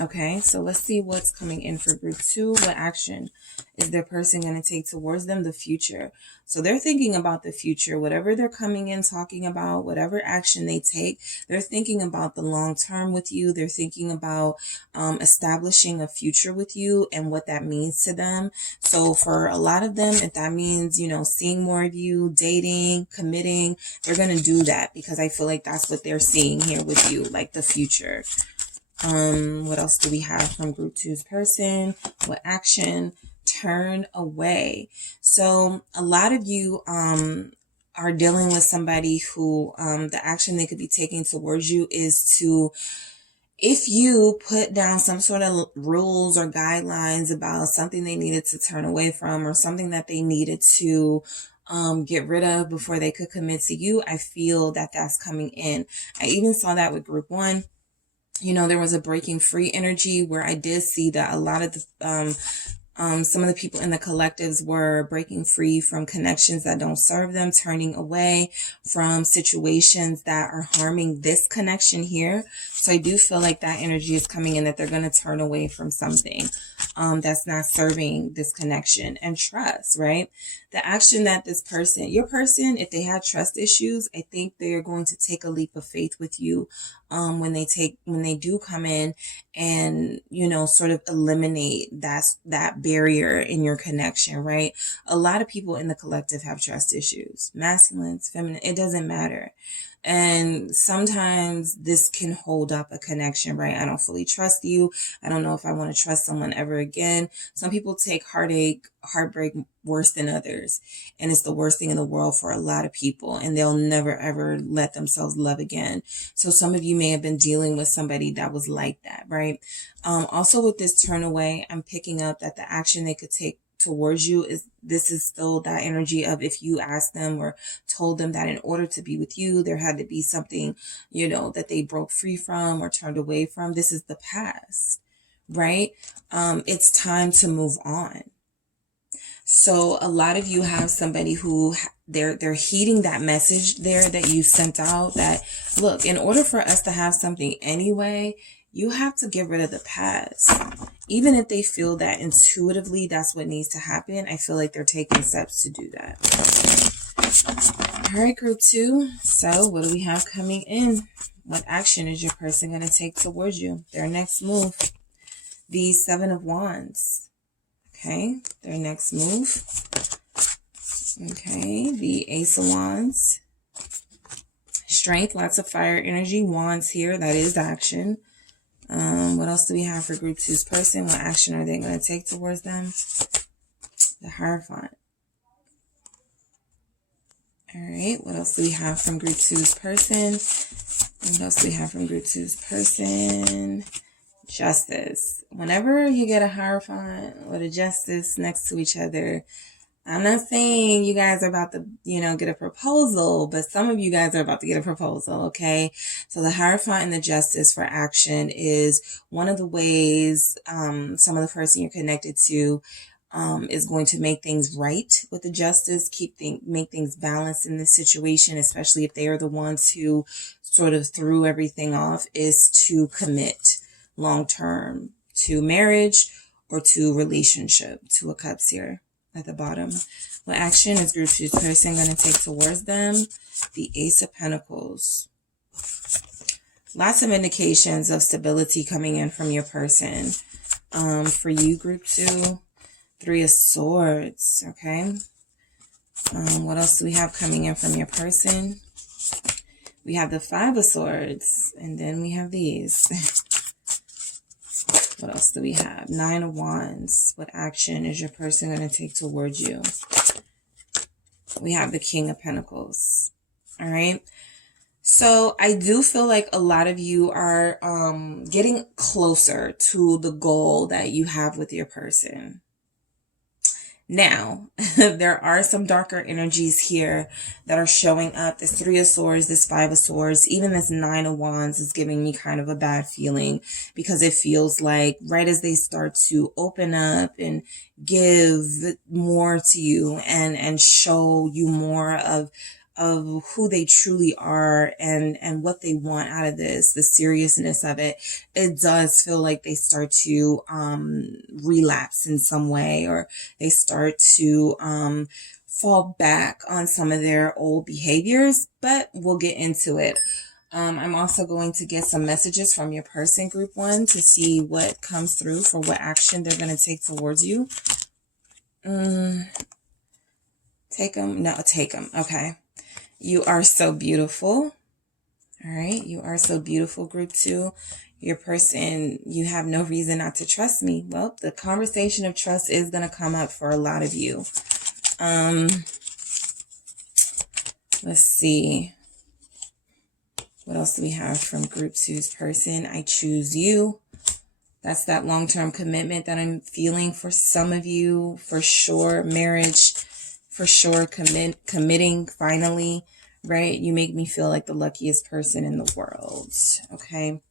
Okay, so let's see what's coming in for group 2. What action is their person going to take towards them? The future. So they're thinking about the future. Whatever they're coming in talking about, whatever action they take, they're thinking about the long term with you. They're thinking about establishing a future with you and what that means to them. So for a lot of them, if that means, seeing more of you, dating, committing, they're going to do that because I feel like that's what they're seeing here with you, like the future. What else do we have from group 2's person? What action? Turn away. So a lot of you are dealing with somebody who the action they could be taking towards you is to, if you put down some sort of rules or guidelines about something they needed to turn away from or something that they needed to get rid of before they could commit to you, I feel that that's coming in. I even saw that with group 1. There was a breaking free energy where I did see that a lot of the, some of the people in the collectives were breaking free from connections that don't serve them, turning away from situations that are harming this connection here. So I do feel like that energy is coming in, that they're going to turn away from something that's not serving this connection and trust, right? The action that this person, your person, if they had trust issues, I think they are going to take a leap of faith with you when they do come in and, sort of eliminate that barrier in your connection, right? A lot of people in the collective have trust issues, masculines, feminine, it doesn't matter. And sometimes this can hold up a connection, right? I don't fully trust you. I don't know if I want to trust someone ever again. Some people take heartbreak worse than others. And it's the worst thing in the world for a lot of people. And they'll never, ever let themselves love again. So some of you may have been dealing with somebody that was like that, right? Also with this turn away, I'm picking up that the action they could take towards you is still that energy of if you asked them or told them that in order to be with you, there had to be something, that they broke free from or turned away from. This is the past, right? It's time to move on. So a lot of you have somebody who they're heeding that message there that you sent out, that look, in order for us to have something anyway, you have to get rid of the past. Even if they feel that intuitively that's what needs to happen, I feel like they're taking steps to do that. All right, group 2. So what do we have coming in? What action is your person going to take towards you? Their next move. The 7 of Wands. Okay, their next move. Okay, the Ace of Wands. Strength, lots of fire energy. Wands here, that is action. What else do we have for group 2's person? What action are they going to take towards them? The Hierophant. All right, what else do we have from group 2's person? What else do we have from group 2's person? Justice. Whenever you get a Hierophant or a Justice next to each other, I'm not saying you guys are about to, get a proposal, but some of you guys are about to get a proposal, okay? So the Hierophant and the Justice for action is one of the ways some of the person you're connected to is going to make things right with the Justice, make things balanced in this situation, especially if they are the ones who sort of threw everything off, is to commit long-term to marriage or to relationship. 2 of Cups here at the bottom. What action is group 2's person going to take towards them? The Ace of Pentacles. Lots of indications of stability coming in from your person. For you, group 2, 3 of Swords. Okay. What else do we have coming in from your person? We have the 5 of Swords, and then we have these. What else do we have? 9 of Wands. What action is your person going to take towards you? We have the King of Pentacles. All right. So I do feel like a lot of you are getting closer to the goal that you have with your person. Now, there are some darker energies here that are showing up. This 3 of Swords, this 5 of Swords, even this 9 of Wands is giving me kind of a bad feeling, because it feels like right as they start to open up and give more to you and show you more of who they truly are and what they want out of this, the seriousness of it, it does feel like they start to relapse in some way, or they start to fall back on some of their old behaviors, but we'll get into it. I'm also going to get some messages from your person, group 1, to see what comes through for what action they're going to take towards you. Take them? No, take them. Okay. You are so beautiful. All right. You are so beautiful, group 2. Your person, you have no reason not to trust me. Well, the conversation of trust is going to come up for a lot of you. Let's see. What else do we have from group 2's person? I choose you. That's that long-term commitment that I'm feeling for some of you, for sure. Marriage, for sure. Committing finally, right? You make me feel like the luckiest person in the world. Okay.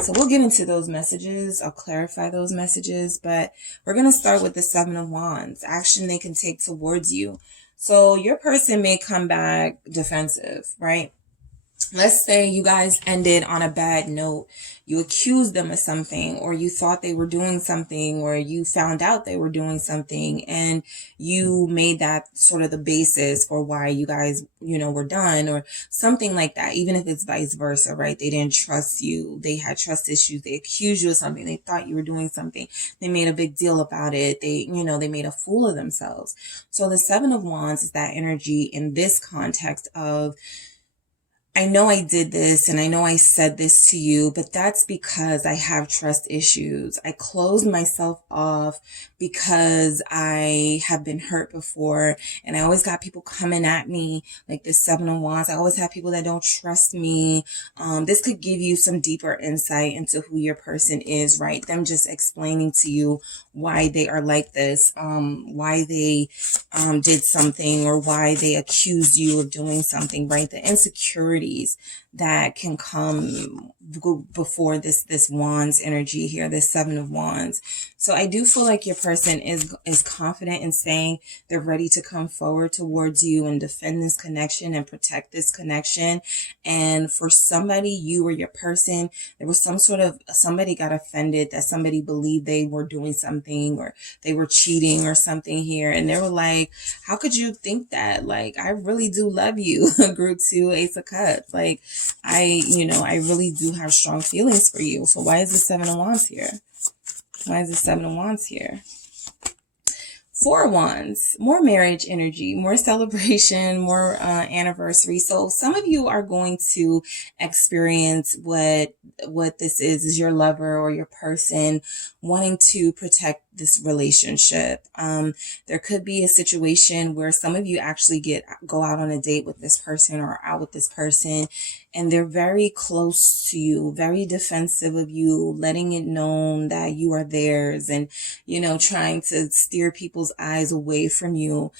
So we'll get into those messages. I'll clarify those messages, but we're going to start with the 7 of Wands. Action they can take towards you. So your person may come back defensive, right? Let's say you guys ended on a bad note. You accused them of something, or you thought they were doing something, or you found out they were doing something, and you made that sort of the basis for why you guys, were done, or something like that. Even if it's vice versa, right? They didn't trust you. They had trust issues. They accused you of something. They thought you were doing something. They made a big deal about it. They made a fool of themselves. So the 7 of Wands is that energy in this context of, I know I did this and I know I said this to you, but that's because I have trust issues. I closed myself off because I have been hurt before, and I always got people coming at me like this Seven of Wands. I always have people that don't trust me. This could give you some deeper insight into who your person is, right? Them just explaining to you why they are like this, why they did something, or why they accused you of doing something, right? The insecurities that can come before this Wands energy here, this Seven of Wands. So I do feel like your person is confident in saying they're ready to come forward towards you and defend this connection and protect this connection. And for somebody, you or your person, there was somebody got offended that somebody believed they were doing something or they were cheating or something here. And they were like, how could you think that? Like, I really do love you. Group 2, Ace of Cups. Like, I really do have strong feelings for you. So why is the Seven of Wands here? Why is the Seven of Wands here? Four of Wands, more marriage energy, more celebration, more anniversary. So some of you are going to experience what this is your lover or your person wanting to protect this relationship. There could be a situation where some of you actually go out on a date with this person or out with this person, and they're very close to you, very defensive of you, letting it known that you are theirs, and trying to steer people's eyes away from you.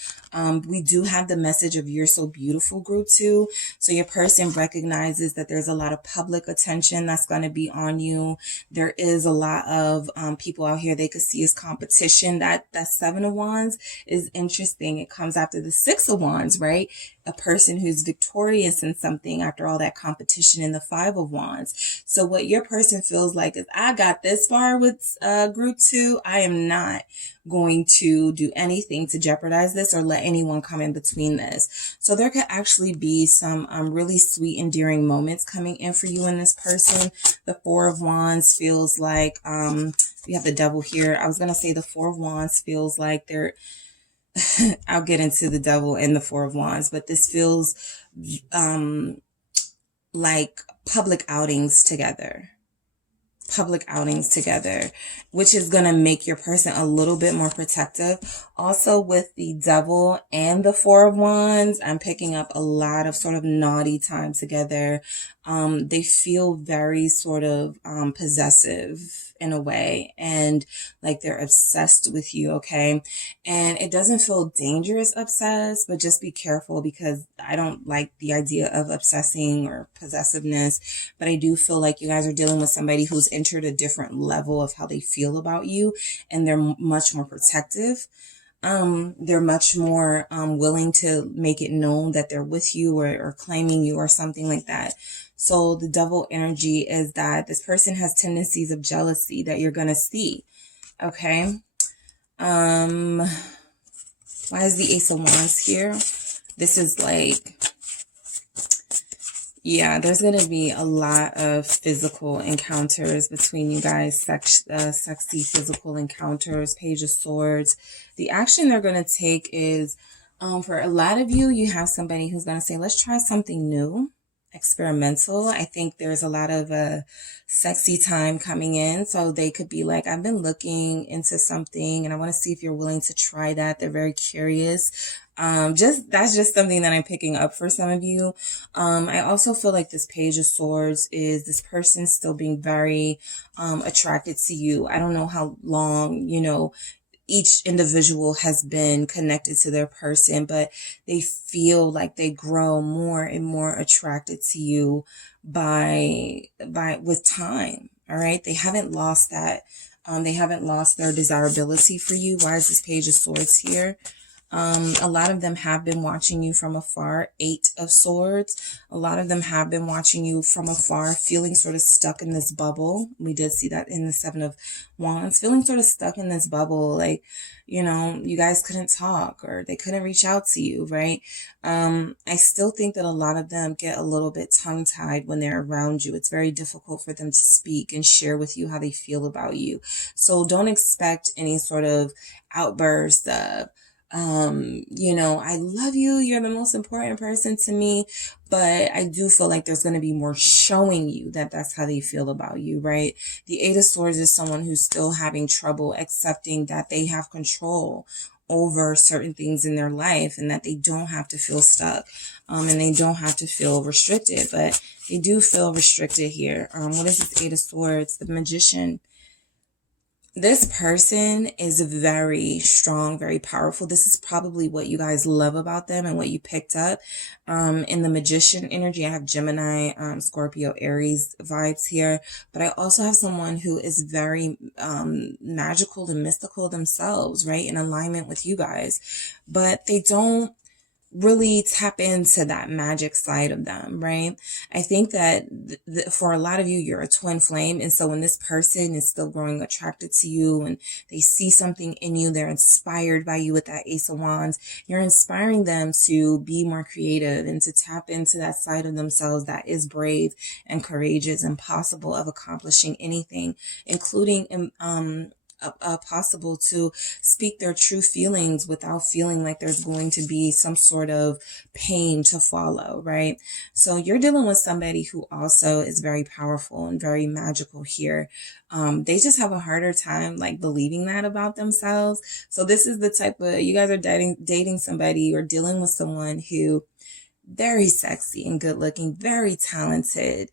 We do have the message of "you're so beautiful," group 2. So your person recognizes that there's a lot of public attention that's going to be on you. There is a lot of people out here they could see as competition. That Seven of Wands is interesting. It comes after the Six of Wands, right? A person who's victorious in something after all that competition in the Five of Wands. So what your person feels like is, I got this far with group 2. I am not going to do anything to jeopardize this or let anyone come in between this. So there could actually be some really sweet, endearing moments coming in for you and this person. The Four of Wands feels like, we have the Devil here. I was going to say the Four of Wands feels like they're, I'll get into the Devil and the Four of Wands, but this feels like public outings together, which is going to make your person a little bit more protective. Also with the Devil and the Four of Wands, I'm picking up a lot of sort of naughty time together. They feel very sort of possessive in a way, and like they're obsessed with you, okay? And it doesn't feel dangerous obsessed, but just be careful, because I don't like the idea of obsessing or possessiveness, but I do feel like you guys are dealing with somebody who's entered a different level of how they feel about you, and they're much more protective. They're much more willing to make it known that they're with you or claiming you or something like that. So the Devil energy is that this person has tendencies of jealousy that you're going to see. Okay. Why is the Ace of Wands here? This is like, yeah, there's going to be a lot of physical encounters between you guys, sexy physical encounters. Page of Swords. The action they're going to take is, for a lot of you, you have somebody who's going to say, let's try something new, experimental. I think there's a lot of sexy time coming in. So they could be like, I've been looking into something and I want to see if you're willing to try that. They're very curious. That's just something that I'm picking up for some of you. I also feel like this Page of Swords is this person still being very attracted to you. I don't know how long, each individual has been connected to their person, but they feel like they grow more and more attracted to you with time. All right. They haven't lost that. They haven't lost their desirability for you. Why is this Page of Swords here? A lot of them have been watching you from afar. 8 of Swords. A lot of them have been watching you from afar, feeling sort of stuck in this bubble. We did see that in the 7 of Wands, feeling sort of stuck in this bubble. Like, you guys couldn't talk or they couldn't reach out to you, right? I still think that a lot of them get a little bit tongue-tied when they're around you. It's very difficult for them to speak and share with you how they feel about you. So don't expect any sort of outburst of You know, I love you. You're the most important person to me. But I do feel like there's going to be more showing you that that's how they feel about you, right? The Eight of Swords is someone who's still having trouble accepting that they have control over certain things in their life and that they don't have to feel stuck, and they don't have to feel restricted, but they do feel restricted here. What is this Eight of Swords? The Magician. This person is very strong, very powerful. This is probably what you guys love about them and what you picked up. In the Magician energy, I have Gemini, Scorpio, Aries vibes here. But I also have someone who is very magical and mystical themselves, right? In alignment with you guys. But they don't really tap into that magic side of them, right? I think that for a lot of you, you're a twin flame. And so when this person is still growing attracted to you and they see something in you, they're inspired by you with that Ace of Wands, you're inspiring them to be more creative and to tap into that side of themselves that is brave and courageous and possible of accomplishing anything, including possible to speak their true feelings without feeling like there's going to be some sort of pain to follow, right? So you're dealing with somebody who also is very powerful and very magical here. They just have a harder time like believing that about themselves. So this is the type of, you guys are dating somebody or dealing with someone who very sexy and good looking, very talented.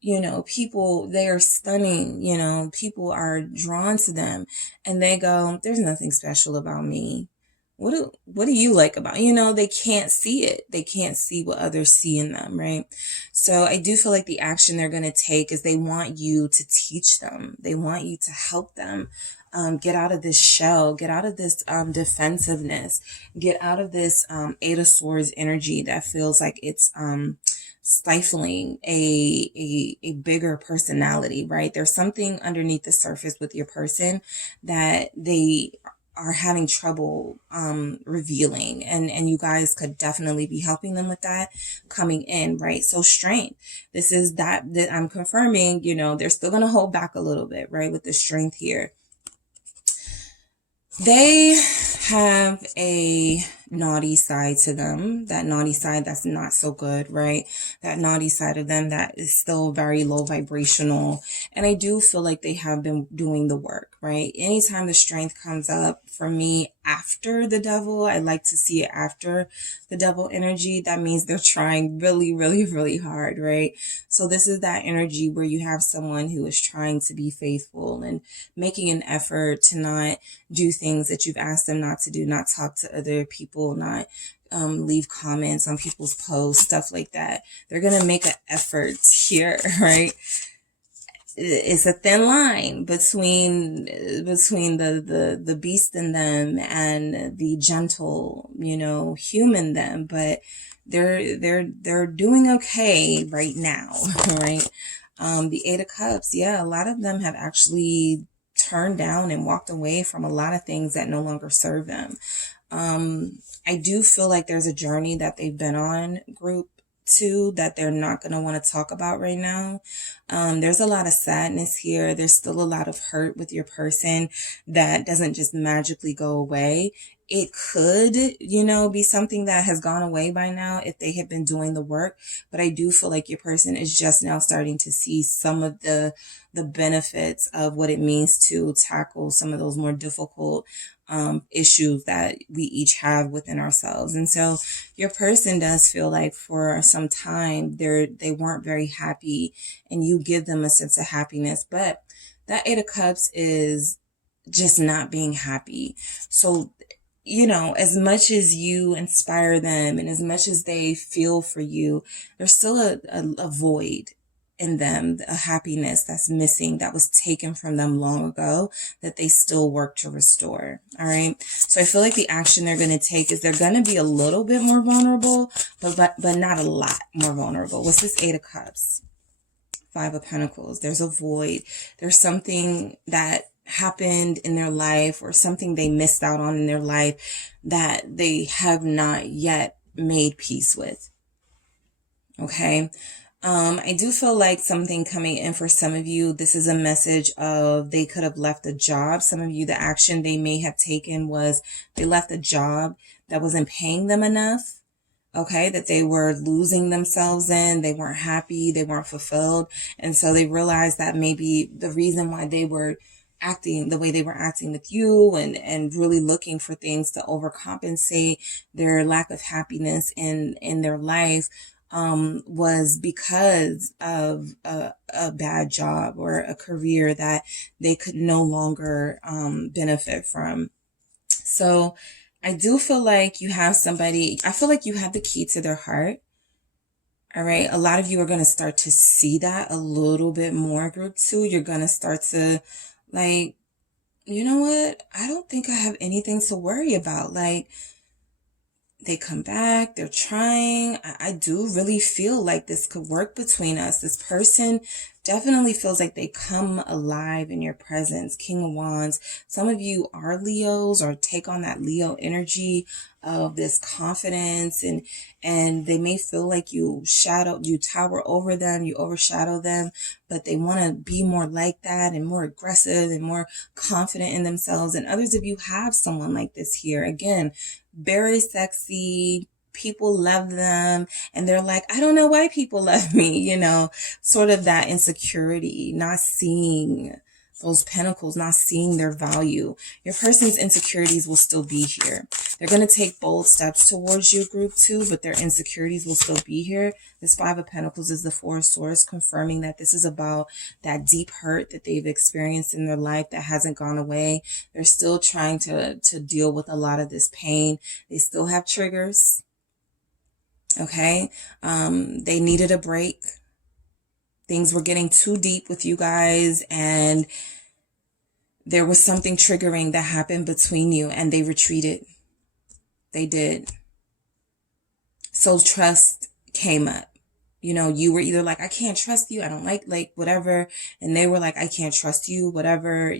You know, people, they are stunning, you know, people are drawn to them and they go, there's nothing special about me. What do you like about, you know, they can't see it. They can't see what others see in them, right? So I do feel like the action they're going to take is they want you to teach them. They want you to help them get out of this shell, get out of this defensiveness, get out of this Eight of Swords energy that feels like it's stifling a bigger personality, right? There's something underneath the surface with your person that they are having trouble revealing, and you guys could definitely be helping them with that coming in, right? So strength, this is that I'm confirming, you know, they're still going to hold back a little bit, right? With the strength here. They have a naughty side to them, that naughty side that's not so good, right? That naughty side of them that is still very low vibrational. And I do feel like they have been doing the work, right? Anytime the strength comes up for me after the devil, I like to see it after the devil energy. That means they're trying really, really, really hard, right? So this is that energy where you have someone who is trying to be faithful and making an effort to not do things that you've asked them not to do, not talk to other people, not leave comments on people's posts, stuff like that. They're going to make an effort here, right? It's a thin line between the beast in them and the gentle, you know, human them, but they're doing okay right now, right? The Eight of Cups, yeah, a lot of them have actually turned down and walked away from a lot of things that no longer serve them. I do feel like there's a journey that they've been on, group two, that they're not going to want to talk about right now. There's a lot of sadness here. There's still a lot of hurt with your person that doesn't just magically go away. It could, you know, be something that has gone away by now if they had been doing the work. But I do feel like your person is just now starting to see some of the benefits of what it means to tackle some of those more difficult issues that we each have within ourselves. And so your person does feel like for some time they weren't very happy, and you give them a sense of happiness. But that Eight of Cups is just not being happy. So, you know, as much as you inspire them and as much as they feel for you, there's still a void in them, a happiness that's missing, that was taken from them long ago, that they still work to restore. All right. So I feel like the action they're going to take is they're going to be a little bit more vulnerable, but not a lot more vulnerable. What's this Eight of Cups? Five of Pentacles. There's a void. There's something that happened in their life or something they missed out on in their life that they have not yet made peace with. Okay. I do feel like something coming in for some of you, this is a message of they could have left a job. Some of you, the action they may have taken was they left a job that wasn't paying them enough. Okay, that they were losing themselves in, they weren't happy, they weren't fulfilled. And so they realized that maybe the reason why they were acting the way they were acting with you and really looking for things to overcompensate their lack of happiness in their life was because of a bad job or a career that they could no longer benefit from. So I do feel like you have somebody, I feel like you have the key to their heart. All right. A lot of you are going to start to see that a little bit more, group 2. You're going to start to like, you know what? I don't think I have anything to worry about. Like, they come back, they're trying. I do really feel like this could work between us. This person definitely feels like they come alive in your presence. King of Wands. Some of you are Leos or take on that Leo energy of this confidence, and they may feel like you tower over them, you overshadow them, but they want to be more like that and more aggressive and more confident in themselves. And others of you have someone like this here. Again, very sexy, people love them, and they're like, I don't know why people love me, sort of that insecurity, not seeing those pentacles, not seeing their value. Your person's insecurities will still be here. They're going to take bold steps towards you, group 2, but their insecurities will still be here. This 5 of Pentacles is the 4 of Swords, confirming that this is about that deep hurt that they've experienced in their life that hasn't gone away. They're still trying to deal with a lot of this pain. They still have triggers. Okay. They needed a break. Things were getting too deep with you guys, and there was something triggering that happened between you, and they retreated. They did. So trust came up. You were either like, I can't trust you, I don't like whatever, and they were like, I can't trust you, whatever,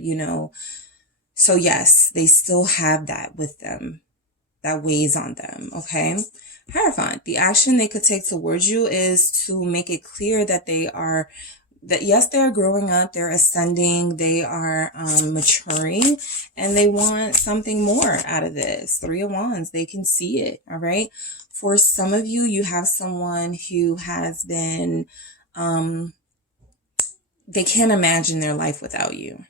So yes, they still have that with them. That weighs on them, okay? Hierophant, the action they could take towards you is to make it clear that yes, they're growing up, they're ascending, they are maturing, and they want something more out of this. 3 of Wands, they can see it, all right? For some of you, you have someone who has been, they can't imagine their life without you.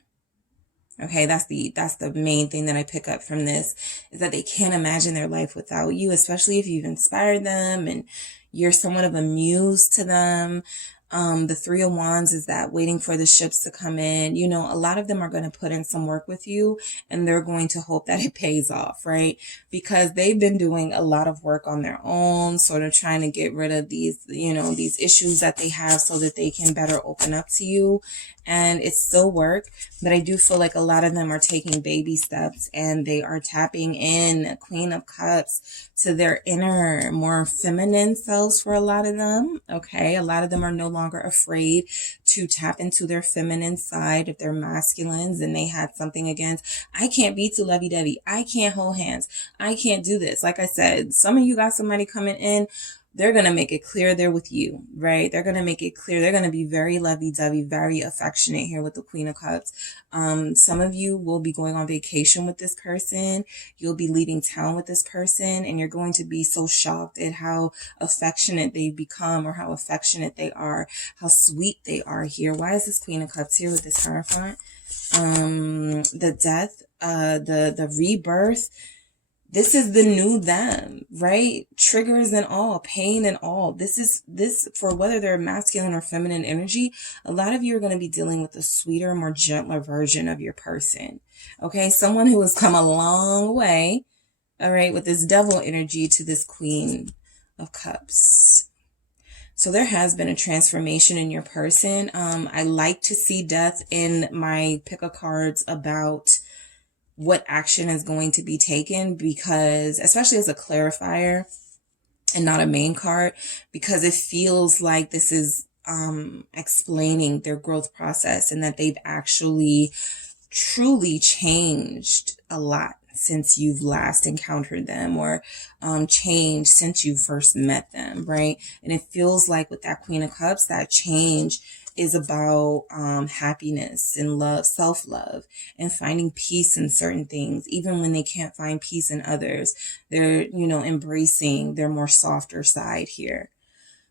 Okay, that's the main thing that I pick up from this, is that they can't imagine their life without you, especially if you've inspired them and you're somewhat of a muse to them. The 3 of Wands is that waiting for the ships to come in. A lot of them are going to put in some work with you, and they're going to hope that it pays off, right? Because they've been doing a lot of work on their own, sort of trying to get rid of these, these issues that they have so that they can better open up to you. And it's still work, but I do feel like a lot of them are taking baby steps, and they are tapping in, Queen of Cups, to their inner, more feminine selves for a lot of them. Okay, a lot of them are no longer afraid to tap into their feminine side if they're masculines and they had something against, I can't be too lovey-dovey, I can't hold hands, I can't do this. Like I said, some of you got somebody coming in, they're going to make it clear they're with you, right? They're going to make it clear. They're going to be very lovey-dovey, very affectionate here with the Queen of Cups. Some of you will be going on vacation with this person. You'll be leaving town with this person, and you're going to be so shocked at how affectionate they've become, or how affectionate they are, how sweet they are here. Why is this Queen of Cups here with this Hierophant? The death, the rebirth. This is the new them, right? Triggers and all, pain and all. This for whether they're masculine or feminine energy, a lot of you are going to be dealing with a sweeter, more gentler version of your person. Okay, someone who has come a long way, all right, with this devil energy to this Queen of Cups. So there has been a transformation in your person. I like to see death in my pick of cards about what action is going to be taken, because especially as a clarifier and not a main card, because it feels like this is explaining their growth process, and that they've actually truly changed a lot since you've last encountered them, or changed since you first met them, right? And it feels like with that Queen of Cups, that change is about happiness and love, self-love, and finding peace in certain things. Even when they can't find peace in others, they're, embracing their more softer side here.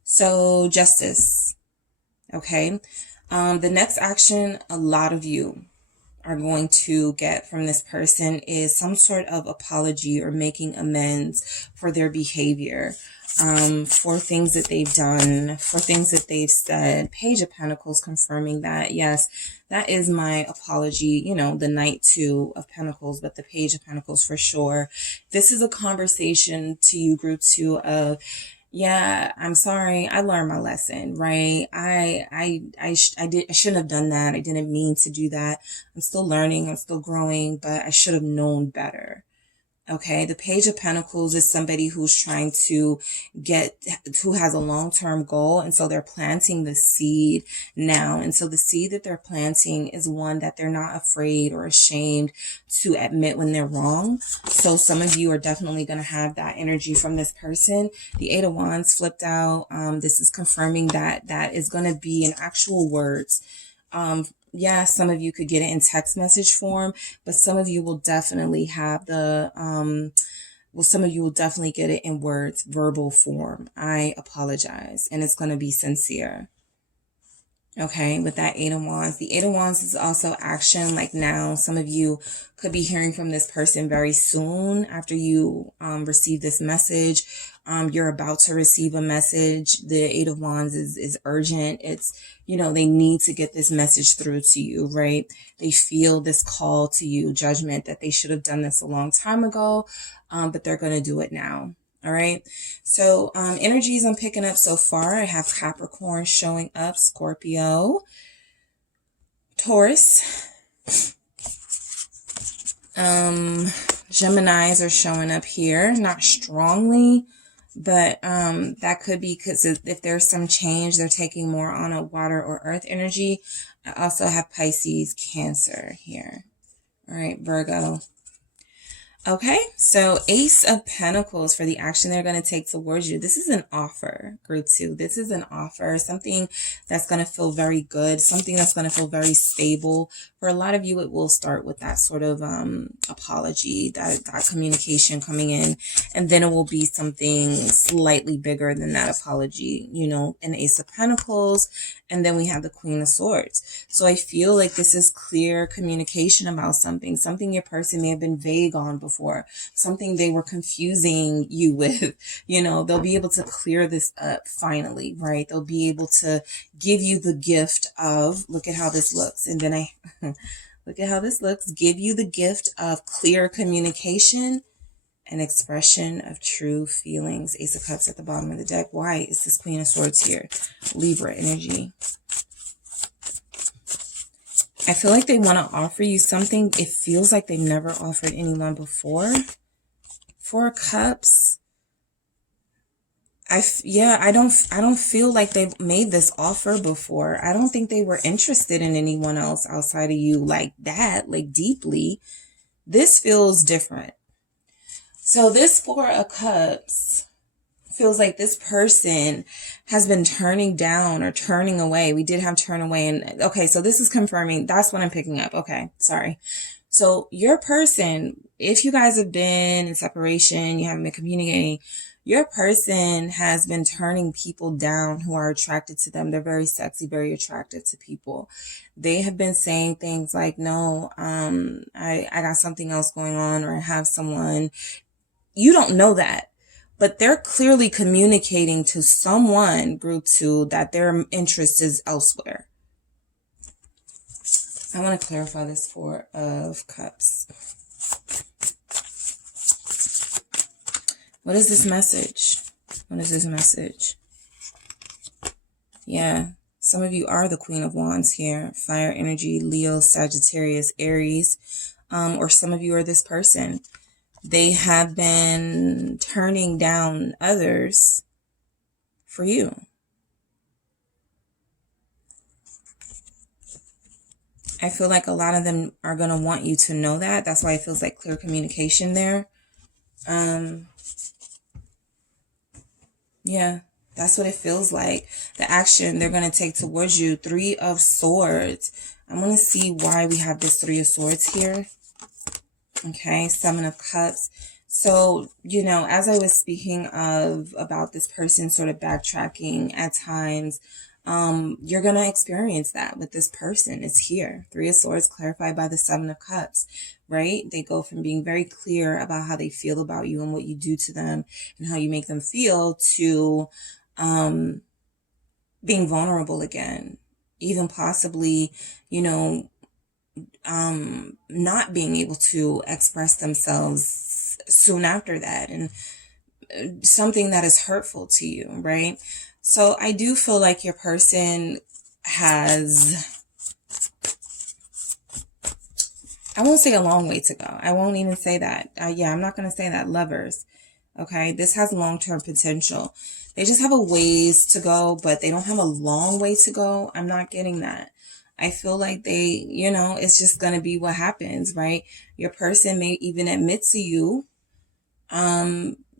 So Justice, okay? The next action a lot of you are going to get from this person is some sort of apology or making amends for their behavior, for things that they've done, for things that they've said. Page of Pentacles confirming that, yes, that is my apology, the Knight too of Pentacles, but the Page of Pentacles for sure. This is a conversation to you, group 2, of, yeah, I'm sorry. I learned my lesson, right? I shouldn't have done that. I didn't mean to do that. I'm still learning. I'm still growing, but I should have known better. Okay, the Page of Pentacles is somebody who's trying to who has a long-term goal. And so they're planting the seed now. And so the seed that they're planting is one that they're not afraid or ashamed to admit when they're wrong. So some of you are definitely going to have that energy from this person. The Eight of Wands flipped out. This is confirming that that is going to be in actual words. Yeah, some of you could get it in text message form, but some of you will definitely have some of you will definitely get it in words, verbal form. I apologize. And it's going to be sincere. Okay, with that Eight of Wands. The Eight of Wands is also action, like now. Some of you could be hearing from this person very soon after you receive this message. You're about to receive a message. The Eight of Wands is urgent. It's, they need to get this message through to you, right? They feel this call to you, judgment, that they should have done this a long time ago, but they're going to do it now. All right. So energies I'm picking up so far, I have Capricorn showing up, Scorpio, Taurus, Geminis are showing up here, not strongly, but that could be because if there's some change, they're taking more on a water or earth energy. I also have Pisces, Cancer here. All right, Virgo. Okay, so Ace of Pentacles for the action they're going to take towards you. This is an offer, group 2. This is an offer, something that's going to feel very good, something that's going to feel very stable. For a lot of you, it will start with that sort of apology, that communication coming in, and then it will be something slightly bigger than that apology, an Ace of Pentacles, and then we have the Queen of Swords. So I feel like this is clear communication about something your person may have been vague on before, something they were confusing you with. They'll be able to clear this up finally, right? They'll be able to give you the gift of, look at how this looks. And then look at how this looks. Give you the gift of clear communication and expression of true feelings. Ace of Cups at the bottom of the deck. Why is this Queen of Swords here? Libra energy. I feel like they want to offer you something. It feels like they've never offered anyone before. Four of Cups. I don't feel like they've made this offer before. I don't think they were interested in anyone else outside of you like that, like deeply. This feels different. So this Four of Cups feels like this person has been turning down or turning away. We did have turn away. And okay, so this is confirming. That's what I'm picking up. Okay, sorry. So your person, if you guys have been in separation, you haven't been communicating, your person has been turning people down who are attracted to them. They're very sexy, very attractive to people. They have been saying things like, no, I got something else going on, or I have someone. You don't know that, but they're clearly communicating to someone, group 2, that their interest is elsewhere. I want to clarify this Four of Cups. What is this message? What is this message? Yeah, some of you are the Queen of Wands here. Fire energy, Leo, Sagittarius, Aries. Or some of you are this person. They have been turning down others for you. I feel like a lot of them are going to want you to know that. That's why it feels like clear communication there. Yeah, that's what it feels like. The action they're going to take towards you. 3 of Swords. I'm going to see why we have this 3 of Swords here. Okay, 7 of Cups. So, you know, as I was speaking about this person sort of backtracking at times, you're going to experience that with this person. It's here. 3 of Swords clarified by the 7 of Cups, right? They go from being very clear about how they feel about you and what you do to them and how you make them feel to being vulnerable again, even possibly, you know, not being able to express themselves soon after that, and something that is hurtful to you, right? So I do feel like your person has, I won't say a long way to go. I won't even say that. Yeah, I'm not going to say that. Lovers. Okay, this has long-term potential. They just have a ways to go, but they don't have a long way to go. I'm not getting that. I feel like they, you know, it's just going to be what happens, right? Your person may even admit to you,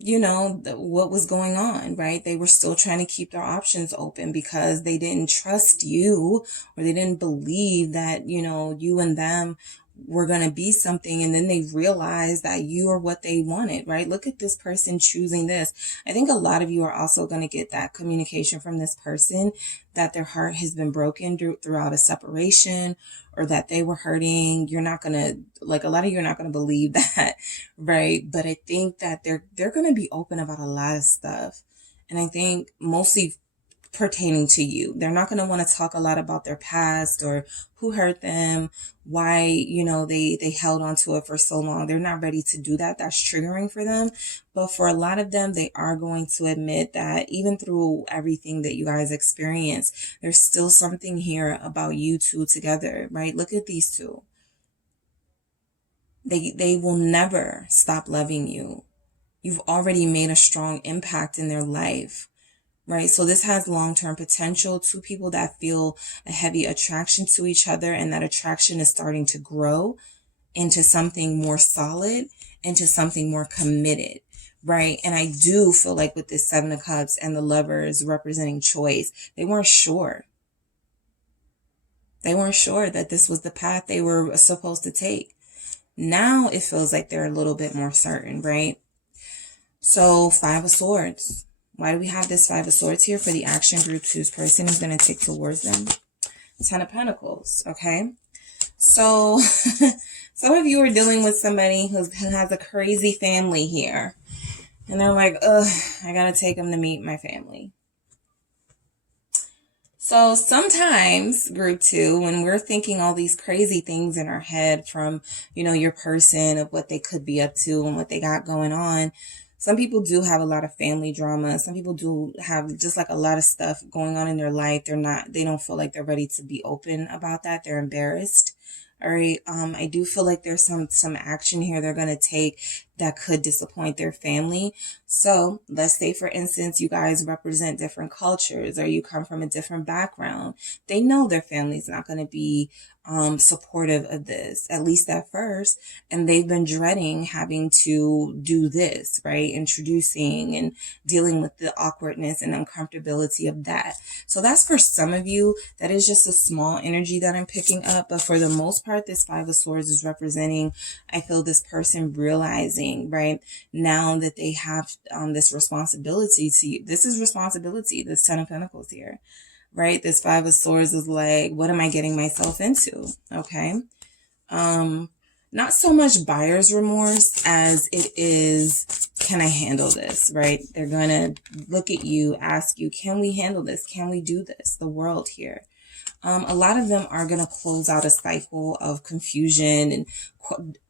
you know, what was going on, right? They were still trying to keep their options open because they didn't trust you, or they didn't believe that, you know, you and them were going to be something. And then they realized that you are what they wanted, right? Look at this person choosing this. I think a lot of you are also going to get that communication from this person that their heart has been broken throughout a separation, or that they were hurting. You're not going to, like, a lot of you are not going to believe that, right? But I think that they're going to be open about a lot of stuff. And I think mostly pertaining to you. They're not going to want to talk a lot about their past or who hurt them, why, you know, they held on to it for so long. They're not ready to do that. That's triggering for them. But for a lot of them, they are going to admit that even through everything that you guys experience, there's still something here about you two together, right? Look at these two. They will never stop loving you. You've already made a strong impact in their life. Right. So this has long-term potential. 2 people that feel a heavy attraction to each other, and that attraction is starting to grow into something more solid, into something more committed. Right. And I do feel like with this 7 of Cups and the Lovers representing choice, they weren't sure. They weren't sure that this was the path they were supposed to take. Now it feels like they're a little bit more certain. Right. So 5 of Swords. Why do we have this 5 of Swords here for the action group whose person is going to take towards them? 10 of Pentacles, okay? So some of you are dealing with somebody who has a crazy family here. And they're like, ugh, I got to take them to meet my family. So sometimes, group 2, when we're thinking all these crazy things in our head from, you know, your person, of what they could be up to and what they got going on, some people do have a lot of family drama. Some people do have just like a lot of stuff going on in their life. They don't feel like they're ready to be open about that. They're embarrassed. All right. I do feel like there's some action here they're going to take that could disappoint their family. So let's say, for instance, you guys represent different cultures, or you come from a different background. They know their family's not going to be supportive of this, at least at first. And they've been dreading having to do this, right? Introducing and dealing with the awkwardness and uncomfortability of that. So that's for some of you. That is just a small energy that I'm picking up. But for the most part, this 5 of Swords is representing, I feel, this person realizing, right, now that they have this responsibility to you. This is responsibility, this 10 of Pentacles here. Right? This 5 of Swords is like, what am I getting myself into? Okay. Not so much buyer's remorse as it is, can I handle this? Right? They're going to look at you, ask you, can we handle this? Can we do this? The world here. A lot of them are going to close out a cycle of confusion and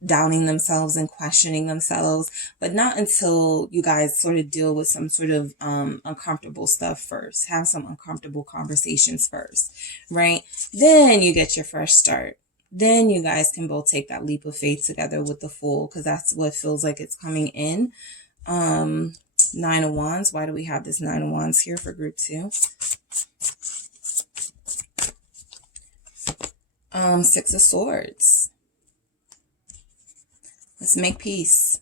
doubting themselves and questioning themselves, but not until you guys sort of deal with some sort of uncomfortable stuff first. Have some uncomfortable conversations first, right? Then you get your fresh start. Then you guys can both take that leap of faith together with the Fool, because that's what feels like it's coming in. 9 of Wands. Why do we have this 9 of Wands here for group 2? Six of Swords. Let's make peace.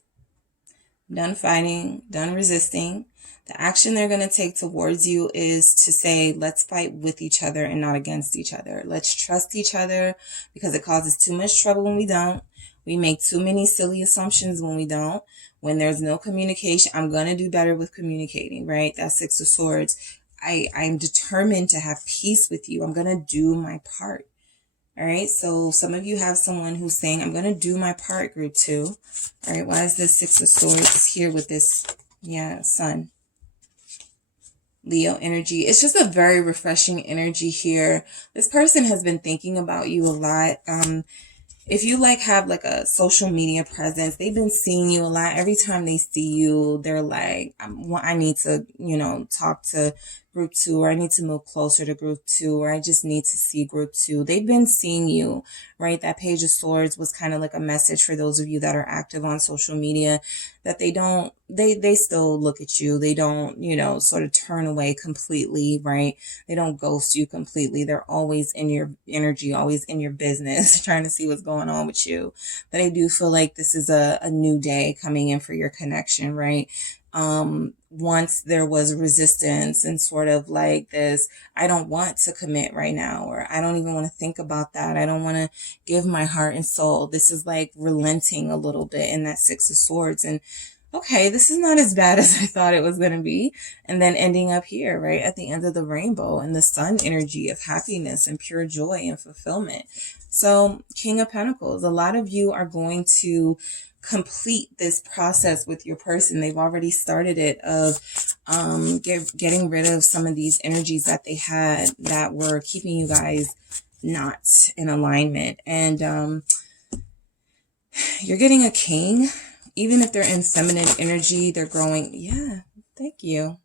Done fighting, done resisting. The action they're going to take towards you is to say, let's fight with each other and not against each other. Let's trust each other, because it causes too much trouble when we don't. We make too many silly assumptions when we don't. When there's no communication, I'm going to do better with communicating, right? That's Six of Swords. I'm determined to have peace with you. I'm going to do my part. All right, so some of you have someone who's saying, I'm going to do my part, group 2. All right, why is this Six of Swords here with this, Sun? Leo energy. It's just a very refreshing energy here. This person has been thinking about you a lot. If you have a social media presence, they've been seeing you a lot. Every time they see you, they're like, I need to, talk to group 2, or I need to move closer to group 2, or I just need to see group 2. They've been seeing you, right? That Page of Swords was kind of like a message for those of you that are active on social media, that they still look at you. They don't, sort of turn away completely, right? They don't ghost you completely. They're always in your energy, always in your business, trying to see what's going on with you. But I do feel like this is a new day coming in for your connection, right? Once there was resistance and sort of like this, I don't want to commit right now, or I don't even want to think about that. I don't want to give my heart and soul. This is like relenting a little bit in that Six of Swords. And okay, this is not as bad as I thought it was going to be. And then ending up here, right at the end of the rainbow, and the sun energy of happiness and pure joy and fulfillment. So King of Pentacles, a lot of you are going to complete this process with your person. They've already started it, of getting rid of some of these energies that they had that were keeping you guys not in alignment. And you're getting a king. Even if they're in feminine energy, they're growing. Yeah, thank you.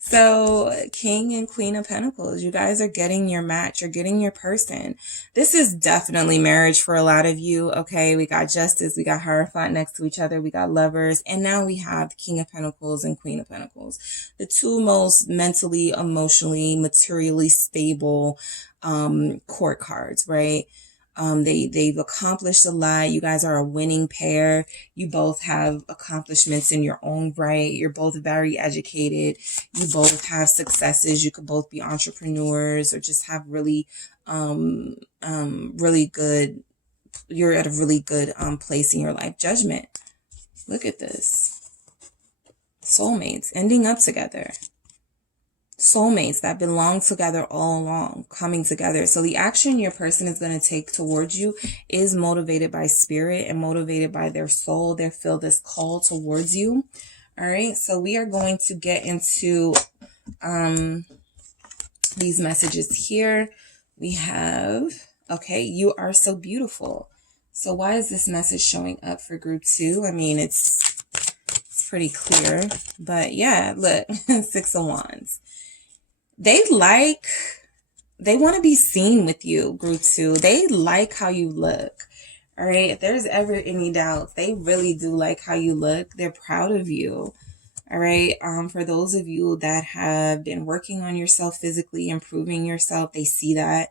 So King and Queen of Pentacles, you guys are getting your match. You're getting your person. This is definitely marriage for a lot of you. Okay, we got Justice, we got Hierophant next to each other, we got Lovers, and now we have King of Pentacles and Queen of Pentacles, the two most mentally, emotionally, materially stable court cards, right? They've accomplished a lot. You guys are a winning pair. You both have accomplishments in your own right. You're both very educated. You both have successes. You could both be entrepreneurs, or just have really, really good, you're at a really good, place in your life. Judgment. Look at this. Soulmates ending up together. Soulmates that belong together all along, coming together. So the action your person is going to take towards you is motivated by spirit and motivated by their soul. They feel this call towards you. All right. So we are going to get into these messages here. We have, okay, you are so beautiful. So why is this message showing up for group 2? I mean, it's pretty clear, but yeah, look, Six of Wands. They want to be seen with you, group 2. They like how you look. All right. If there's ever any doubt, they really do like how you look. They're proud of you. All right. For those of you that have been working on yourself physically, improving yourself, they see that.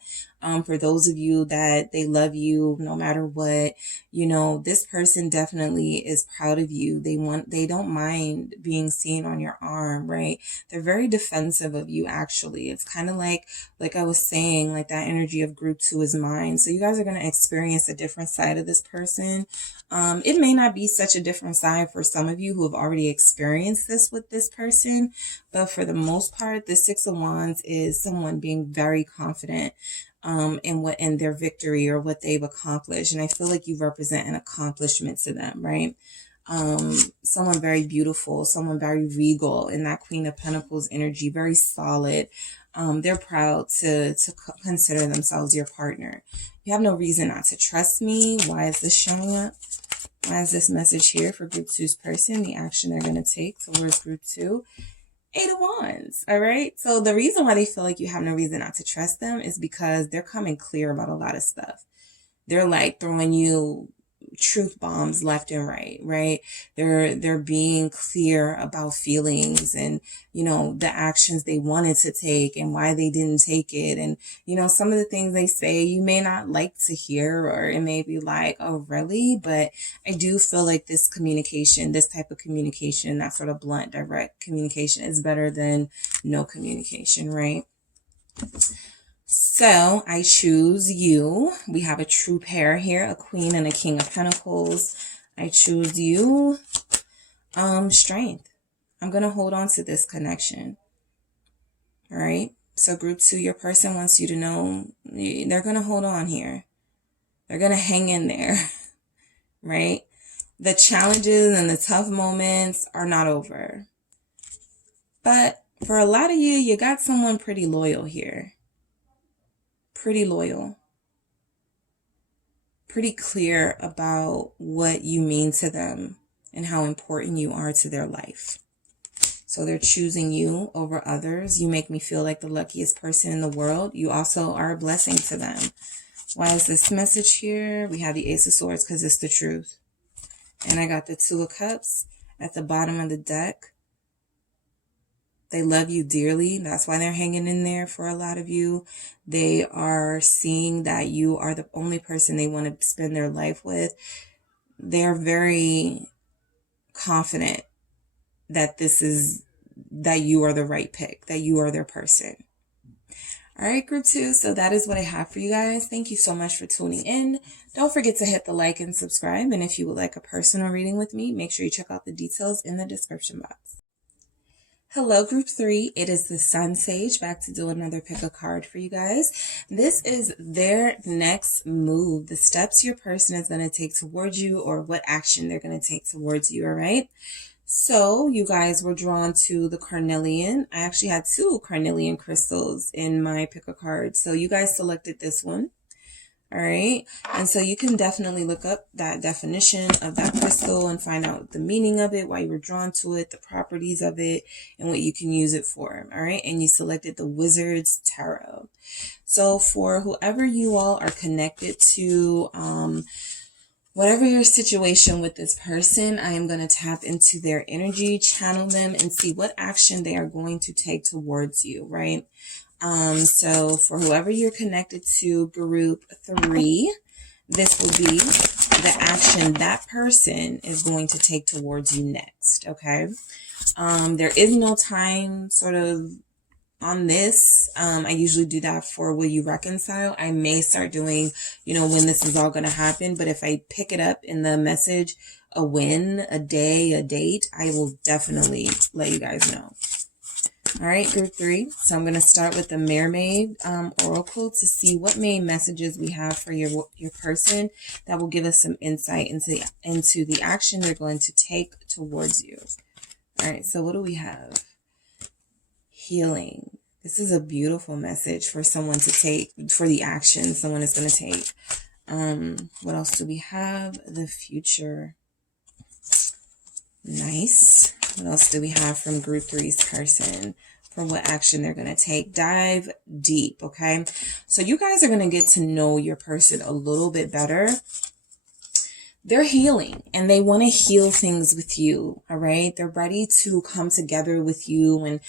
For those of you that they love you no matter what, this person definitely is proud of you. They don't mind being seen on your arm, right? They're very defensive of you, actually. It's kind of like I was saying, like that energy of group 2 is mine. So you guys are going to experience a different side of this person. It may not be such a different side for some of you who have already experienced this with this person, but for the most part, the Six of Wands is someone being very confident in their victory or what they've accomplished. And I feel like you represent an accomplishment to them, right? Someone very beautiful, someone very regal in that Queen of Pentacles energy, very solid. They're proud to consider themselves your partner. You have no reason not to trust me. Why is this showing up? Why is this message here for group 2's person? The action they're going to take towards group 2. 8 of Wands. All right. So the reason why they feel like you have no reason not to trust them is because they're coming clear about a lot of stuff. They're like throwing you truth bombs left and right, right? They're being clear about feelings and, you know, the actions they wanted to take and why they didn't take it. And, you know, some of the things they say you may not like to hear, or it may be like, oh, really? But I do feel like this communication, this type of communication, that sort of blunt, direct communication is better than no communication, right? So I choose you. We have a true pair here, a Queen and a King of Pentacles. I choose you. Strength. I'm going to hold on to this connection. All right. So group 2, your person wants you to know they're going to hold on here. They're going to hang in there, right? The challenges and the tough moments are not over. But for a lot of you, you got someone pretty loyal here. Pretty loyal. Pretty clear about what you mean to them and how important you are to their life. So they're choosing you over others. You make me feel like the luckiest person in the world. You also are a blessing to them. Why is this message here? We have the Ace of Swords because it's the truth. And I got the Two of Cups at the bottom of the deck. They love you dearly. That's why they're hanging in there for a lot of you. They are seeing that you are the only person they want to spend their life with. They're very confident that that you are the right pick, that you are their person. All right, group 2. So that is what I have for you guys. Thank you so much for tuning in. Don't forget to hit the like and subscribe. And if you would like a personal reading with me, make sure you check out the details in the description box. Hello, group 3. It is the SunSage back to do another pick a card for you guys. This is their next move, the steps your person is going to take towards you, or what action they're going to take towards you. All right. So you guys were drawn to the carnelian. I actually had 2 carnelian crystals in my pick a card. So you guys selected this one. All right. And so you can definitely look up that definition of that crystal and find out the meaning of it, why you were drawn to it, the properties of it, and what you can use it for. All right. And you selected the Wizard's Tarot. So for whoever you all are connected to, whatever your situation with this person, I am going to tap into their energy, channel them, and see what action they are going to take towards you, right? So for whoever you're connected to, group 3, this will be the action that person is going to take towards you next, okay? There is no time sort of on this. I usually do that for Will You Reconcile. I may start doing, you know, when this is all going to happen, but if I pick it up in the message, a win, a day, a date, I will definitely let you guys know. All right, group 3. So I'm going to start with the Mermaid Oracle to see what main messages we have for your person that will give us some insight into the action they're going to take towards you. All right, so what do we have? Healing. This is a beautiful message for someone to take, for the action someone is going to take. What else do we have? The future. Nice. What else do we have from group 3's person for what action they're going to take? Dive deep, okay? So you guys are going to get to know your person a little bit better. They're healing and they want to heal things with you, all right? They're ready to come together with you, and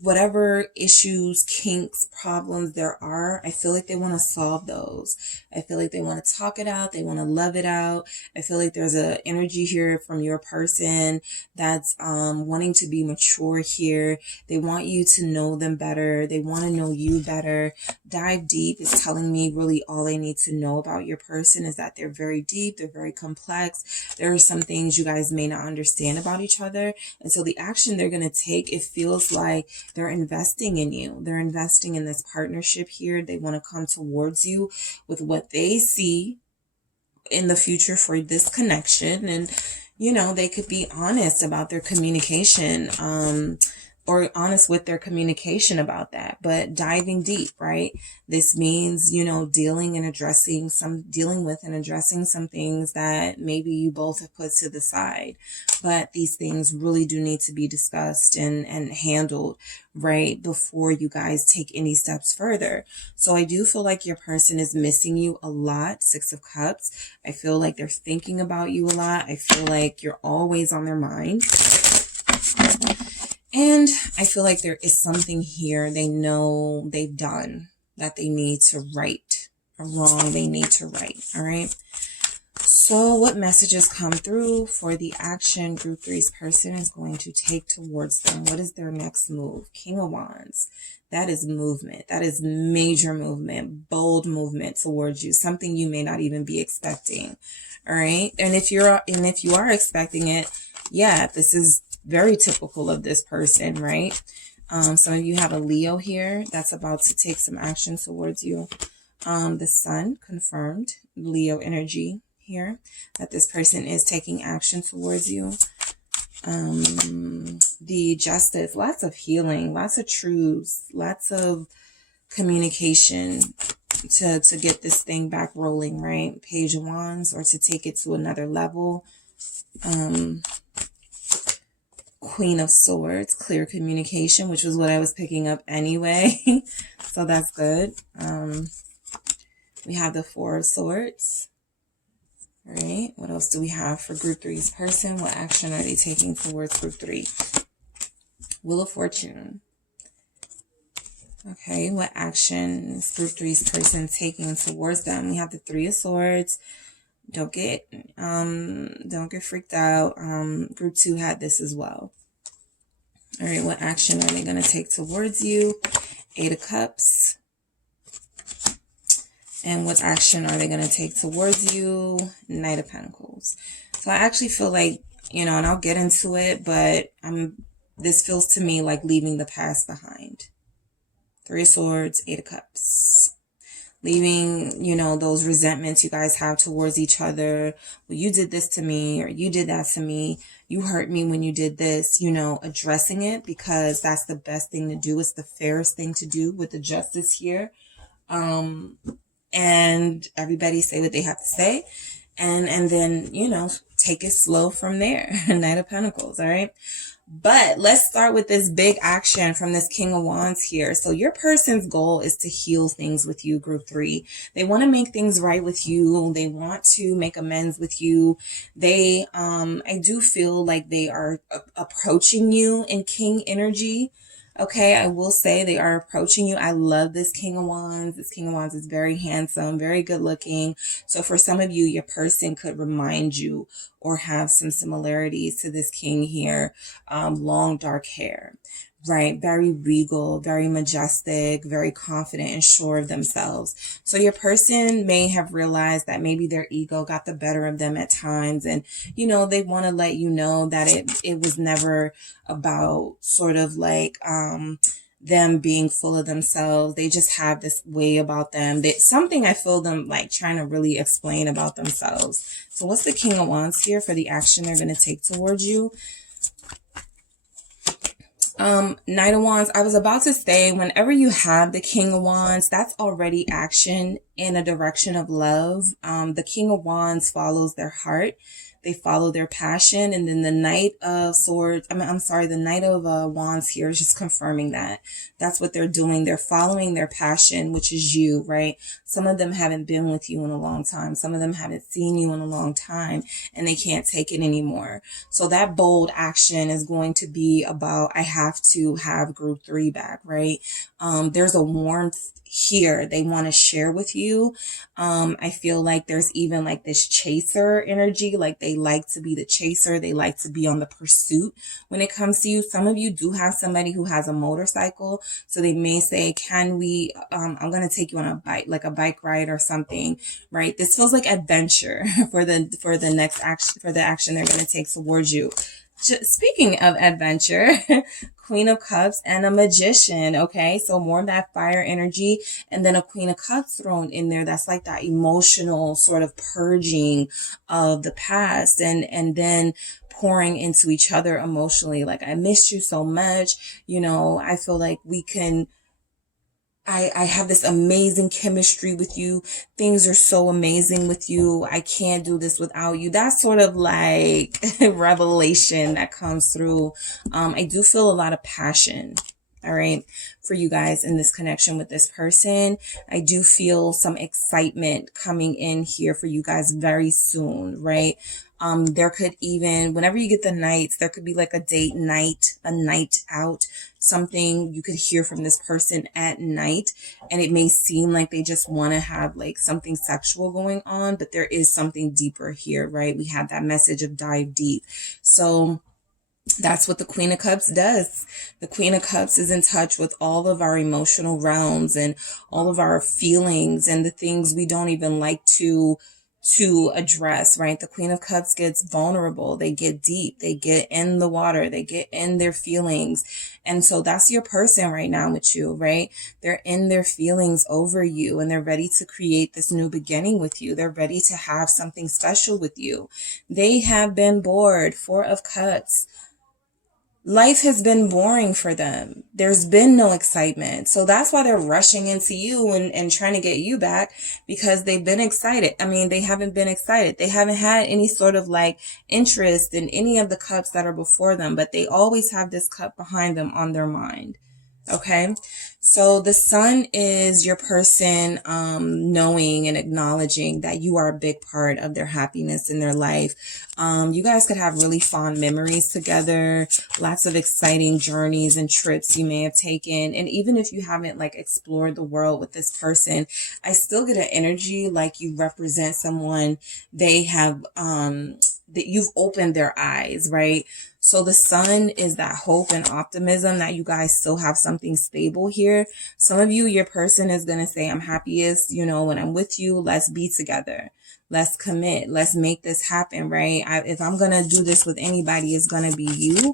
whatever issues, kinks, problems there are, I feel like they want to solve those. I feel like they want to talk it out. They want to love it out. I feel like there's an energy here from your person that's wanting to be mature here. They want you to know them better. They want to know you better. Dive deep is telling me really all I need to know about your person is that they're very deep. They're very complex. There are some things you guys may not understand about each other. And so the action they're going to take, it feels like they're investing in you. They're investing in this partnership here. They want to come towards you with what they see in the future for this connection. And, you know, they could be honest about their communication. or honest with their communication about that, but diving deep, right? This means, you know, dealing with and addressing some things that maybe you both have put to the side, but these things really do need to be discussed and handled right before you guys take any steps further. So I do feel like your person is missing you a lot. 6 of Cups. I feel like they're thinking about you a lot. I feel like you're always on their mind. And I feel like there is something here they know they've done that they need to right, a wrong they need to right. All right. So what messages come through for the action Group 3's person is going to take towards them? What is their next move? King of Wands. That is movement. That is major movement, bold movement towards you. Something you may not even be expecting. All right. And if you are expecting it, yeah, this is very typical of this person, right? Some of you have a Leo here that's about to take some action towards you. The Sun confirmed Leo energy here, that this person is taking action towards you. The Justice, lots of healing, lots of truths, lots of communication to get this thing back rolling, right? Page of Wands, or to take it to another level. Queen of Swords, clear communication, which was what I was picking up anyway. So that's good. We have the 4 of Swords. All right. What else do we have for Group 3's person? What action are they taking towards Group 3? Wheel of Fortune. Okay. What action is Group 3's person taking towards them? We have the 3 of Swords. Don't get freaked out. Group 2 had this as well. All right, what action are they going to take towards you? 8 of Cups. And what action are they going to take towards you? Knight of Pentacles. So I actually feel like, you know, and I'll get into it, but this feels to me like leaving the past behind. 3 of Swords, 8 of Cups. Leaving, you know, those resentments you guys have towards each other. Well, you did this to me, or you did that to me. You hurt me when you did this, you know, addressing it, because that's the best thing to do. It's the fairest thing to do with the Justice here. And everybody say what they have to say. And then, you know, take it slow from there. Knight of Pentacles. All right. But let's start with this big action from this King of Wands here. So your person's goal is to heal things with you, Group 3. They want to make things right with you. They want to make amends with you. They, I do feel like they are approaching you in King energy. Okay, I will say they are approaching you. I love this King of Wands. This King of Wands is very handsome, very good looking. So for some of you, your person could remind you or have some similarities to this king here. Long, dark hair, right? Very regal, very majestic, very confident and sure of themselves. So your person may have realized that maybe their ego got the better of them at times. And, you know, they want to let you know that it was never about sort of like, them being full of themselves. They just have this way about them. Something I feel them like trying to really explain about themselves. So what's the King of Wands here for the action they're going to take towards you? Knight of Wands. I was about to say, whenever you have the King of Wands, that's already action in a direction of love. The King of Wands follows their heart. They follow their passion. And then the Knight of Swords, the Knight of Wands here is just confirming that. That's what they're doing. They're following their passion, which is you, right? Some of them haven't been with you in a long time. Some of them haven't seen you in a long time, and they can't take it anymore. So that bold action is going to be about, I have to have Group 3 back, right? There's a warmth here they want to share with you. I feel like there's even like this chaser energy, like they like to be the chaser. They like to be on the pursuit when it comes to you. Some of you do have somebody who has a motorcycle. So they may say, can we, I'm going to take you on a bike, like a bike ride or something, right? This feels like adventure for the next action, for the action they're going to take towards you. Speaking of adventure, Queen of Cups and a Magician, okay? So more of that fire energy, and then a Queen of Cups thrown in there. That's like that emotional sort of purging of the past, and then pouring into each other emotionally. Like, I missed you so much. You know, I feel like we can, I have this amazing chemistry with you. Things are so amazing with you. I can't do this without you. That's sort of like revelation that comes through. I do feel a lot of passion, all right, for you guys in this connection with this person. I do feel some excitement coming in here for you guys very soon, right? There could even, whenever you get the nights, there could be like a date night, a night out, something you could hear from this person at night. And it may seem like they just want to have like something sexual going on, but there is something deeper here, right? We have that message of dive deep. So that's what the Queen of Cups does. The Queen of Cups is in touch with all of our emotional realms and all of our feelings and the things we don't even like to address, right? The Queen of Cups gets vulnerable. They get deep. They get in the water. They get in their feelings. And so that's your person right now with you, right? They're in their feelings over you, and they're ready to create this new beginning with you. They're ready to have something special with you. They have been bored. Four of Cups. Life has been boring for them. There's been no excitement. So that's why they're rushing into you and trying to get you back, because they've been excited. I mean, they haven't been excited. They haven't had any sort of like interest in any of the cups that are before them, but they always have this cup behind them on their mind. Okay. So the Sun is your person, knowing and acknowledging that you are a big part of their happiness in their life. You guys could have really fond memories together, lots of exciting journeys and trips you may have taken. And even if you haven't like explored the world with this person, I still get an energy like you represent someone they have, that you've opened their eyes, right? So the Sun is that hope and optimism that you guys still have something stable here. Some of you, your person is going to say, I'm happiest, you know, when I'm with you. Let's be together. Let's commit. Let's make this happen, right? If I'm going to do this with anybody, it's going to be you.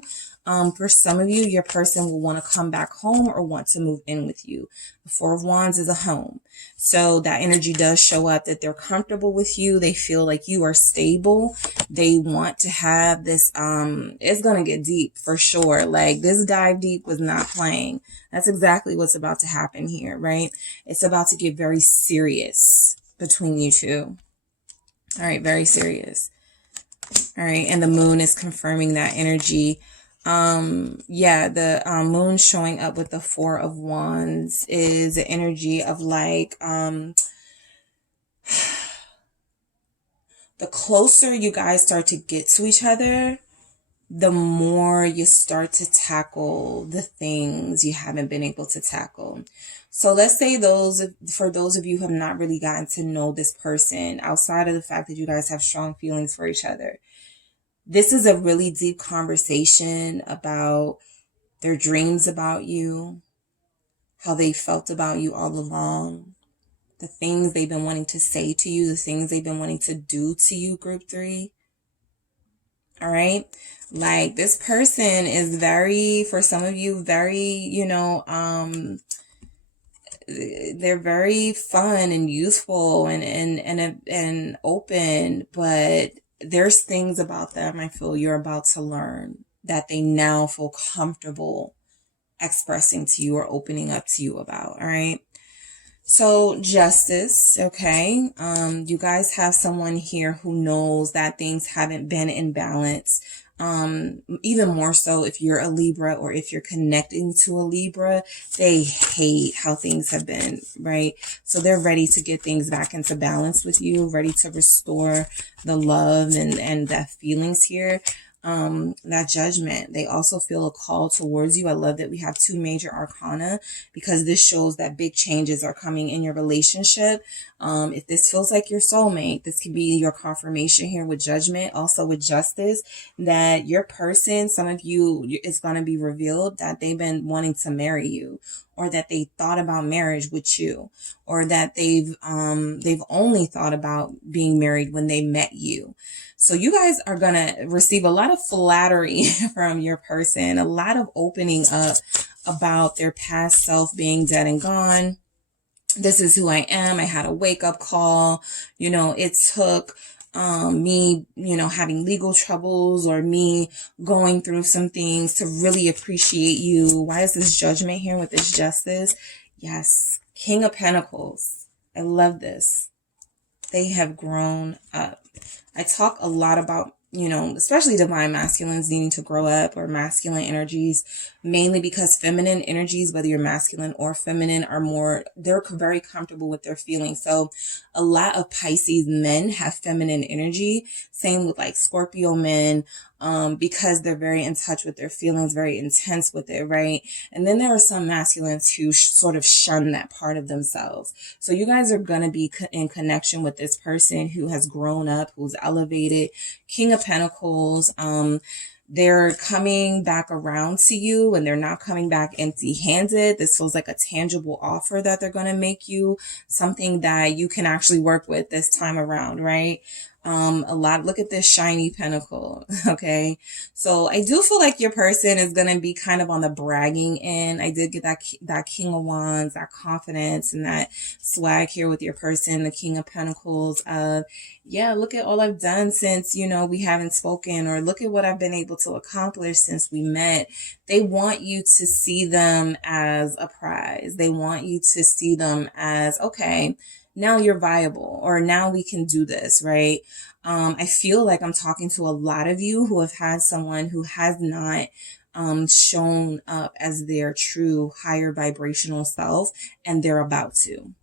For some of you, your person will want to come back home or want to move in with you. The Four of Wands is a home. So that energy does show up that they're comfortable with you. They feel like you are stable. They want to have this, it's going to get deep for sure. Like, this dive deep was not playing. That's exactly what's about to happen here, right? It's about to get very serious between you two. All right. Very serious. All right. And the moon is confirming that energy. The moon showing up with the Four of Wands is the energy of like, the closer you guys start to get to each other, the more you start to tackle the things you haven't been able to tackle. So let's say for those of you who have not really gotten to know this person outside of the fact that you guys have strong feelings for each other, this is a really deep conversation about their dreams about you, how they felt about you all along, the things they've been wanting to say to you, the things they've been wanting to do to you, group 3. All right. Like, this person is very, for some of you, very, you know, they're very fun and youthful and open, but there's things about them I feel you're about to learn that they now feel comfortable expressing to you or opening up to you about. All right. So Justice, okay. You guys have someone here who knows that things haven't been in balance. Even more so if you're a Libra or if you're connecting to a Libra, they hate how things have been, right? So they're ready to get things back into balance with you, ready to restore the love and that feelings here. That Judgment, they also feel a call towards you. I love that we have 2 major arcana, because this shows that big changes are coming in your relationship. If this feels like your soulmate, this could be your confirmation here with Judgment. Also with Justice, that your person, some of you, it's going to be revealed that they've been wanting to marry you, or that they thought about marriage with you, or that they've only thought about being married when they met you. So you guys are going to receive a lot of flattery from your person, a lot of opening up about their past self being dead and gone. This is who I am. I had a wake up call. You know, it took me, you know, having legal troubles or me going through some things to really appreciate you. Why is this Judgment here with this Justice? Yes. King of Pentacles. I love this. They have grown up. I talk a lot about, you know, especially divine masculines needing to grow up, or masculine energies, mainly because feminine energies, whether you're masculine or feminine, are more, they're very comfortable with their feelings. So a lot of Pisces men have feminine energy. Same with like Scorpio men, because they're very in touch with their feelings, very intense with it, right? And then there are some masculines who sort of shun that part of themselves. So you guys are going to be in connection with this person who has grown up, who's elevated. King of Pentacles, they're coming back around to you, and they're not coming back empty-handed. This feels like a tangible offer that they're going to make you, something that you can actually work with this time around, right? Look at this shiny pentacle. Okay. So I do feel like your person is going to be kind of on the bragging end. I did get that King of Wands, that confidence and that swag here with your person, the King of Pentacles. Yeah, look at all I've done since, you know, we haven't spoken, or look at what I've been able to accomplish since we met. They want you to see them as a prize. They want you to see them as, okay, now you're viable, or now we can do this, right? I feel like I'm talking to a lot of you who have had someone who has not shown up as their true higher vibrational self, and they're about to.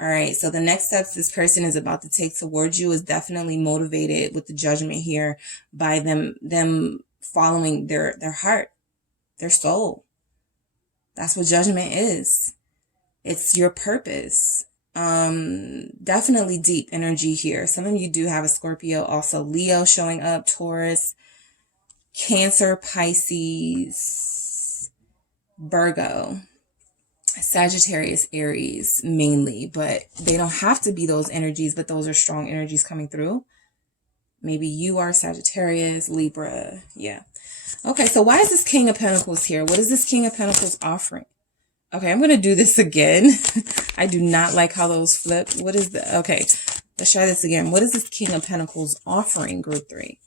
All right. So the next steps this person is about to take towards you is definitely motivated with the Judgment here by them following their heart, their soul. That's what Judgment is. It's your purpose. Definitely deep energy here. Some of you do have a Scorpio, also Leo showing up, Taurus, Cancer, Pisces, Virgo, Sagittarius, Aries mainly, but they don't have to be those energies, but those are strong energies coming through. Maybe you are Sagittarius, Libra. Yeah. Okay. So why is this King of Pentacles here? What is this King of Pentacles offering? Okay, I'm going to do this again. I do not like how those flip. What is the... Okay, let's try this again. What is this King of Pentacles offering, Group 3?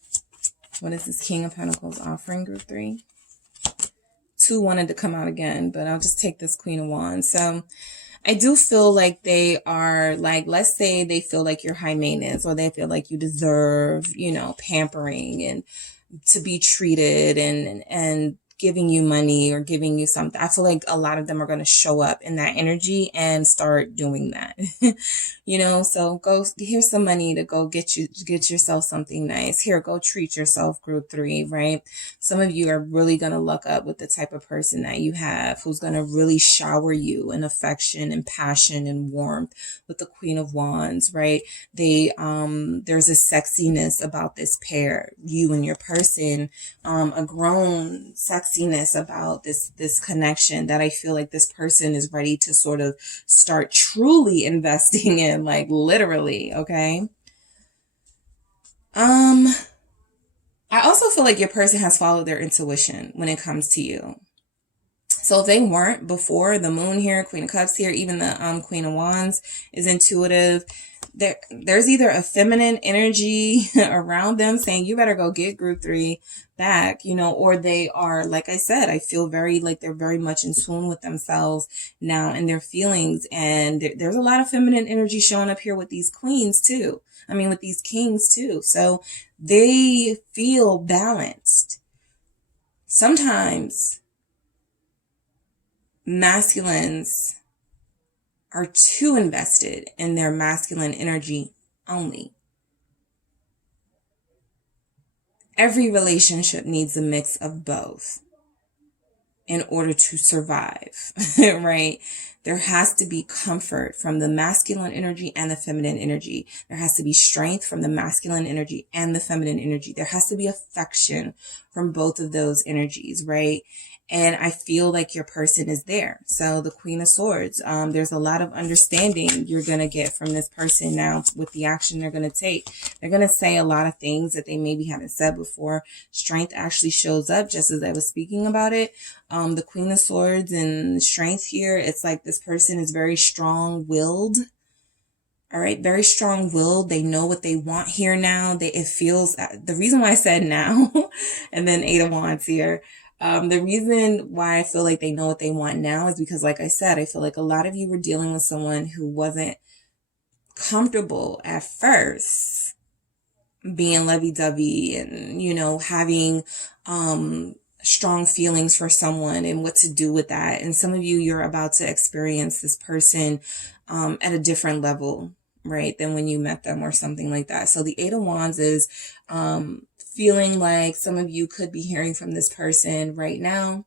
What is this King of Pentacles offering, Group 3? 2 wanted to come out again, but I'll just take this Queen of Wands. So I do feel like they are, like, let's say they feel like you're high maintenance, or they feel like you deserve, you know, pampering and to be treated and giving you money or giving you something. I feel like a lot of them are going to show up in that energy and start doing that. You know, so go, here's some money to go get yourself something nice. Here, go treat yourself, Group 3, right? Some of you are really going to look up with the type of person that you have, who's going to really shower you in affection and passion and warmth with the Queen of Wands, right? There's a sexiness about this pair, you and your person, a grown sexiness about this connection that I feel like this person is ready to sort of start truly investing in, like literally. Okay. I also feel like your person has followed their intuition when it comes to you. So if they weren't before, the Moon here, Queen of Cups here, even the Queen of Wands is intuitive. There's either a feminine energy around them saying, you better go get Group 3 back, you know, or they are, like I said, I feel very like they're very much in tune with themselves now and their feelings. And there's a lot of feminine energy showing up here with these queens too. I mean, with these kings too. So they feel balanced. Sometimes masculines are too invested in their masculine energy only. Every relationship needs a mix of both in order to survive, right? There has to be comfort from the masculine energy and the feminine energy. There has to be strength from the masculine energy and the feminine energy. There has to be affection from both of those energies, right? And I feel like your person is there. So the Queen of Swords, there's a lot of understanding you're going to get from this person now with the action they're going to take. They're going to say a lot of things that they maybe haven't said before. Strength actually shows up just as I was speaking about it. The Queen of Swords and strength here, it's like this person is very strong-willed. All right, very strong-willed. They know what they want here now. It feels, the reason why I said now, and then Eight of Wands here, the reason why I feel like they know what they want now is because, like I said, I feel like a lot of you were dealing with someone who wasn't comfortable at first being lovey-dovey and, you know, having strong feelings for someone and what to do with that. And some of you, you're about to experience this person at a different level, right, than when you met them or something like that. So the Eight of Wands is feeling like some of you could be hearing from this person right now,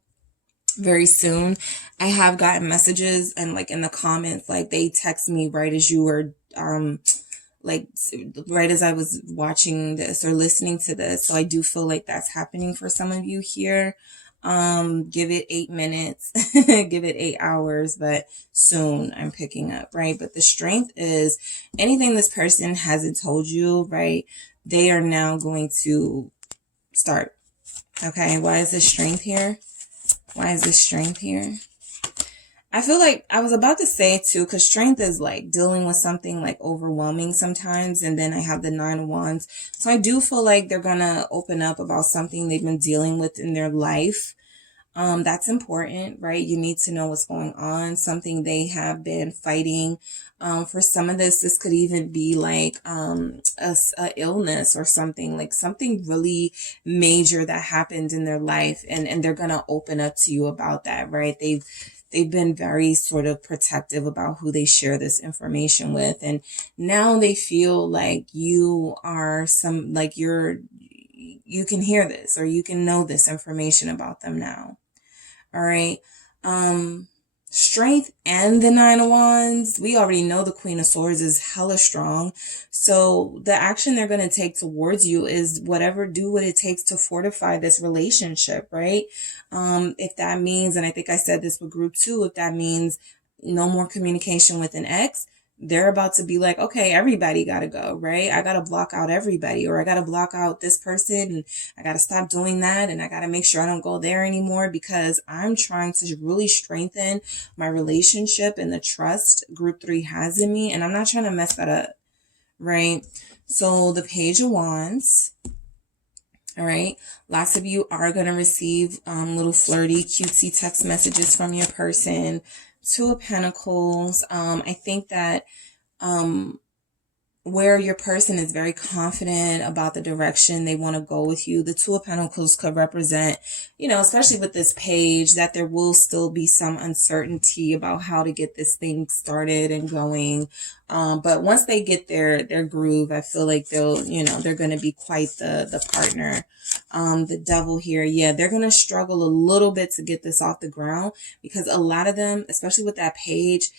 very soon. I have gotten messages and like in the comments, like they text me right as you were, like right as I was watching this or listening to this. So I do feel like that's happening for some of you here. Give it 8 minutes, give it 8 hours, but soon I'm picking up, right? But the strength is anything this person hasn't told you, right? They are now going to start. Okay. Why is this strength here? Why is this strength here? I feel like I was about to say too, because strength is like dealing with something like overwhelming sometimes. And then I have the Nine of Wands. So I do feel like they're going to open up about something they've been dealing with in their life. That's important, right? You need to know what's going on, something they have been fighting. For some of this could even be like a illness or something, like something really major that happened in their life. And they're going to open up to you about that, right? They've been very sort of protective about who they share this information with. And now they feel like you are you can hear this or you can know this information about them now. All right. Strength and the Nine of Wands. We already know the Queen of Swords is hella strong. So the action they're going to take towards you is do what it takes to fortify this relationship, right? If that means, and I think I said this with group 2, if that means no more communication with an ex, they're about to be like, okay, everybody got to go, right? I got to block out everybody, or I got to block out this person, and I got to stop doing that, and I got to make sure I don't go there anymore because I'm trying to really strengthen my relationship and the trust group 3 has in me, and I'm not trying to mess that up, right? So the Page of Wands, all right? Lots of you are going to receive little flirty, cutesy text messages from your person. Two of Pentacles. I think that where your person is very confident about the direction they want to go with you, the Two of Pentacles could represent, you know, especially with this page, that there will still be some uncertainty about how to get this thing started and going. But once they get their groove, I feel like they're going to be quite the partner. The Devil here, yeah, they're going to struggle a little bit to get this off the ground because a lot of them, especially with that page,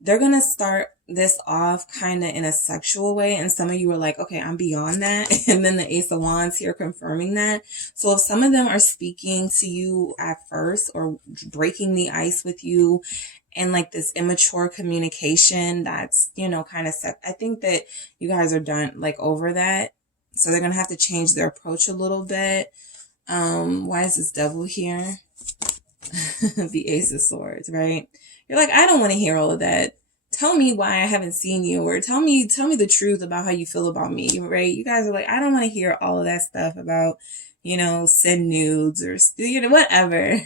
they're going to start this off kind of in a sexual way. And some of you are like, okay, I'm beyond that. And then the Ace of Wands here confirming that. So if some of them are speaking to you at first or breaking the ice with you and like this immature communication, that's, you know, kind of I think that you guys are done, like over that. So they're going to have to change their approach a little bit. Why is this Devil here? The Ace of Swords, right? You're like, I don't want to hear all of that. Tell me why I haven't seen you, or tell me the truth about how you feel about me, right? You guys are like, I don't want to hear all of that stuff about, you know, send nudes or, you know, whatever.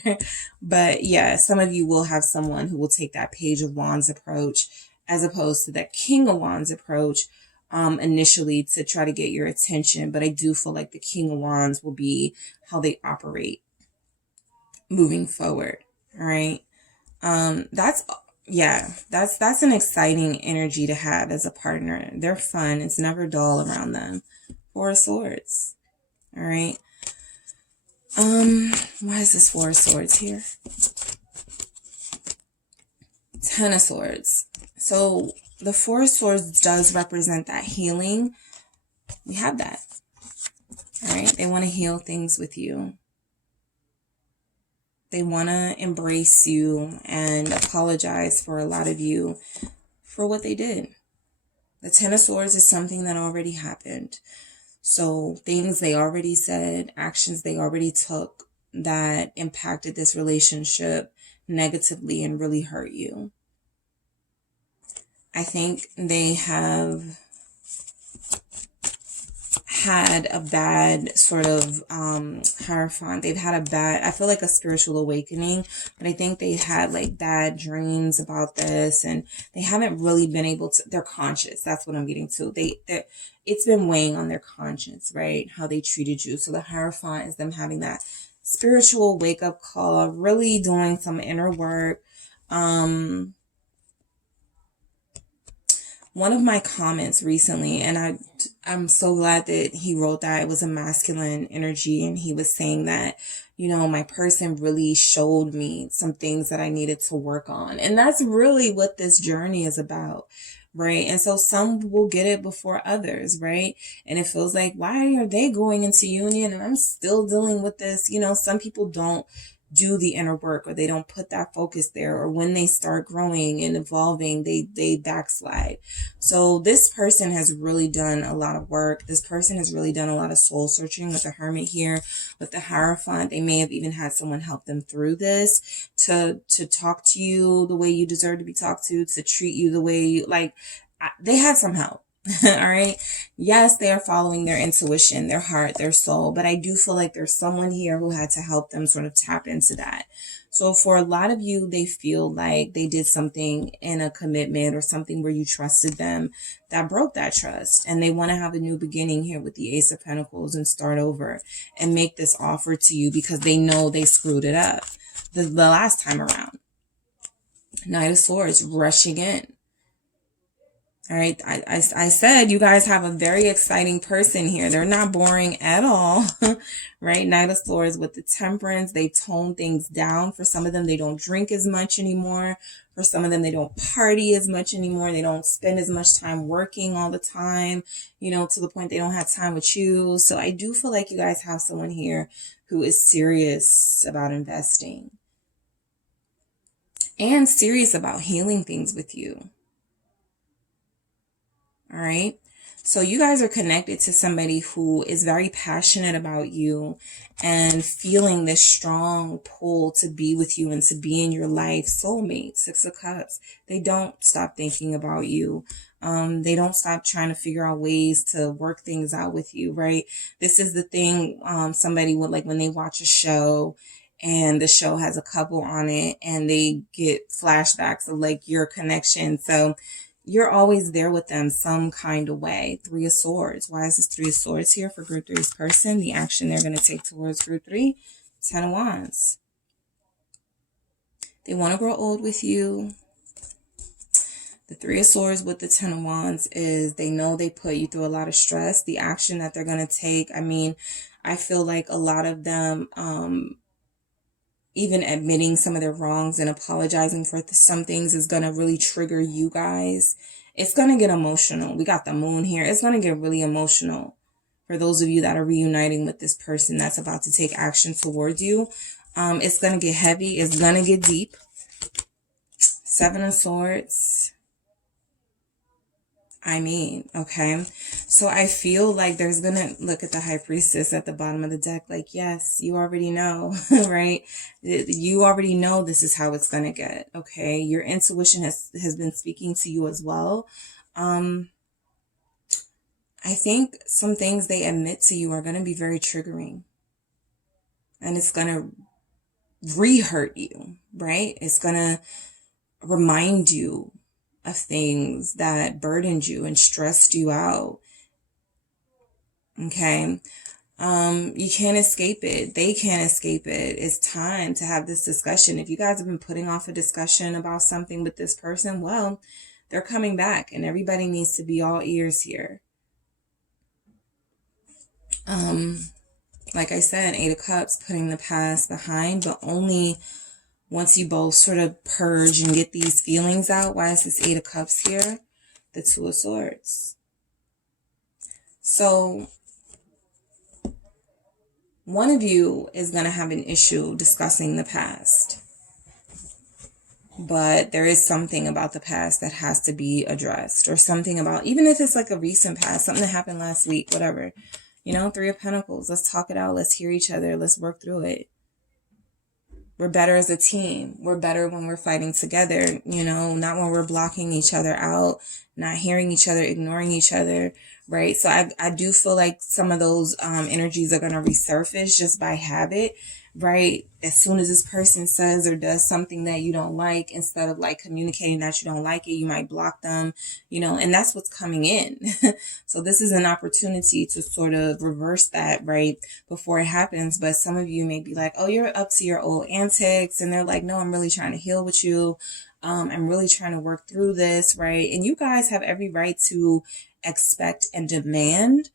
But yeah, some of you will have someone who will take that Page of Wands approach as opposed to that King of Wands approach initially to try to get your attention. But I do feel like the King of Wands will be how they operate moving forward. All right. That's an exciting energy to have as a partner. They're fun. It's never dull around them. Four of Swords. All right. Why is this Four of Swords here? Ten of Swords. So the Four of Swords does represent that healing. We have that. All right. They want to heal things with you. They want to embrace you and apologize for a lot of you for what they did. The Ten of Swords is something that already happened. So things they already said, actions they already took that impacted this relationship negatively and really hurt you. I think they have had a bad sort of Hierophant. They've had a bad, I feel like a spiritual awakening, but I think they had like bad dreams about this, and they haven't really been able to, they're conscious. That's what I'm getting to. It's been weighing on their conscience, right? How they treated you. So the Hierophant is them having that spiritual wake up call, really doing some inner work. One of my comments recently, and I'm so glad that he wrote that, it was a masculine energy, and he was saying that, you know, my person really showed me some things that I needed to work on. And that's really what this journey is about, right? And so some will get it before others, right? And it feels like, why are they going into union and I'm still dealing with this? You know, some people don't do the inner work, or they don't put that focus there, or when they start growing and evolving, they backslide. So this person has really done a lot of work. This person has really done a lot of soul searching with the Hermit here, with the Hierophant. They may have even had someone help them through this, to talk to you the way you deserve to be talked to treat you the way you like. They had some help. All right. Yes, they are following their intuition, their heart, their soul, but I do feel like there's someone here who had to help them sort of tap into that. So for a lot of you, they feel like they did something in a commitment or something where you trusted them that broke that trust, and they want to have a new beginning here with the Ace of Pentacles and start over and make this offer to you because they know they screwed it up the last time around. Knight of Swords rushing in. All right, I said you guys have a very exciting person here. They're not boring at all, right? Knight of Swords with the Temperance. They tone things down. For some of them, they don't drink as much anymore. For some of them, they don't party as much anymore. They don't spend as much time working all the time, you know, to the point they don't have time with you. So I do feel like you guys have someone here who is serious about investing and serious about healing things with you. All right. So you guys are connected to somebody who is very passionate about you and feeling this strong pull to be with you and to be in your life. Soulmate, Six of Cups. They don't stop thinking about you. They don't stop trying to figure out ways to work things out with you, right? This is the thing somebody would like when they watch a show and the show has a couple on it and they get flashbacks of like your connection. So you're always there with them some kind of way. Three of Swords. Why is this Three of Swords here for Group 3's person? The action they're going to take towards Group 3. Ten of Wands. They want to grow old with you. The Three of Swords with the Ten of Wands is they know they put you through a lot of stress. The action that they're going to take, I mean, I feel like a lot of them, even admitting some of their wrongs and apologizing for some things is going to really trigger you guys. It's going to get emotional. We got the Moon here. It's going to get really emotional for those of you that are reuniting with this person that's about to take action towards you. It's going to get heavy. It's going to get deep. Seven of Swords. I mean, okay. So I feel like there's going to, look at the High Priestess at the bottom of the deck. Like, yes, you already know, right? You already know this is how it's going to get. Okay. Your intuition has been speaking to you as well. I think some things they admit to you are going to be very triggering, and it's going to re-hurt you, right? It's going to remind you of things that burdened you and stressed you out. Okay. You can't escape it. They can't escape it. It's time to have this discussion. If you guys have been putting off a discussion about something with this person, well, they're coming back and everybody needs to be all ears here. Like I said, Eight of Cups, putting the past behind, but only once you both sort of purge and get these feelings out. Why is this Eight of Cups here? The Two of Swords. So One of you is going to have an issue discussing the past. But there is something about the past that has to be addressed, or something about, even if it's like a recent past, something that happened last week, whatever, you know, Three of Pentacles. Let's talk it out. Let's hear each other. Let's work through it. We're better as a team. We're better when we're fighting together, you know, not when we're blocking each other out, not hearing each other, ignoring each other, right? So I do feel like some of those energies are going to resurface just by habit, right? As soon as this person says or does something that you don't like, instead of like communicating that you don't like it, you might block them, you know, and that's what's coming in. So this is an opportunity to sort of reverse that, right, before it happens. But some of you may be like, oh, you're up to your old antics. And they're like, no, I'm really trying to heal with you. I'm really trying to work through this, right? And you guys have every right to expect and demand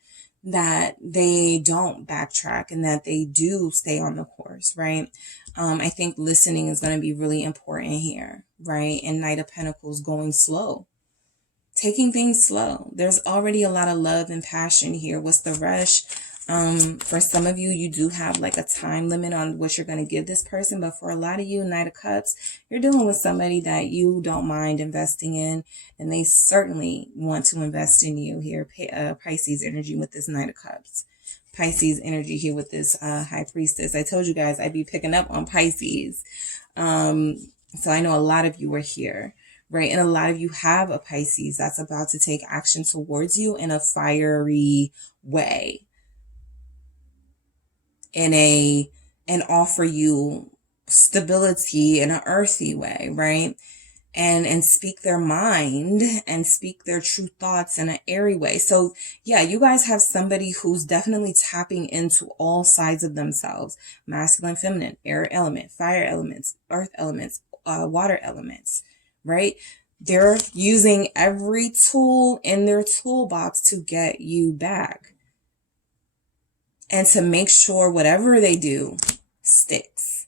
that they don't backtrack and that they do stay on the course, right? I think listening is going to be really important here, right? And Knight of Pentacles, going slow, taking things slow. There's already a lot of love and passion here. What's the rush? For some of you, you do have like a time limit on what you're going to give this person. But for a lot of you, Knight of Cups, you're dealing with somebody that you don't mind investing in. And they certainly want to invest in you here. Pisces energy with this Knight of Cups. Pisces energy here with this High Priestess. I told you guys I'd be picking up on Pisces. So I know a lot of you are here, right? And a lot of you have a Pisces that's about to take action towards you in a fiery way. And offer you stability in an earthy way, right? And speak their mind and speak their true thoughts in an airy way. So yeah, you guys have somebody who's definitely tapping into all sides of themselves: masculine, feminine, air element, fire elements, earth elements, water elements, right? They're using every tool in their toolbox to get you back. And to make sure whatever they do sticks.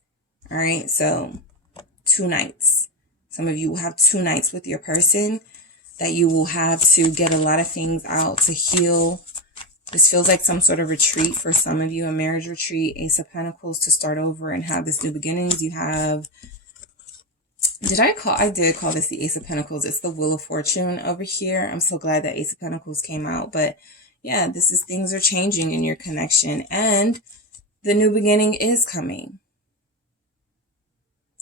All right. So 2 nights. Some of you will have 2 nights with your person that you will have to get a lot of things out to heal. This feels like some sort of retreat for some of you, a marriage retreat, Ace of Pentacles, to start over and have this new beginnings. You have, I did call this the Ace of Pentacles. It's the Wheel of Fortune over here. I'm so glad that Ace of Pentacles came out. But yeah, this is, things are changing in your connection and the new beginning is coming.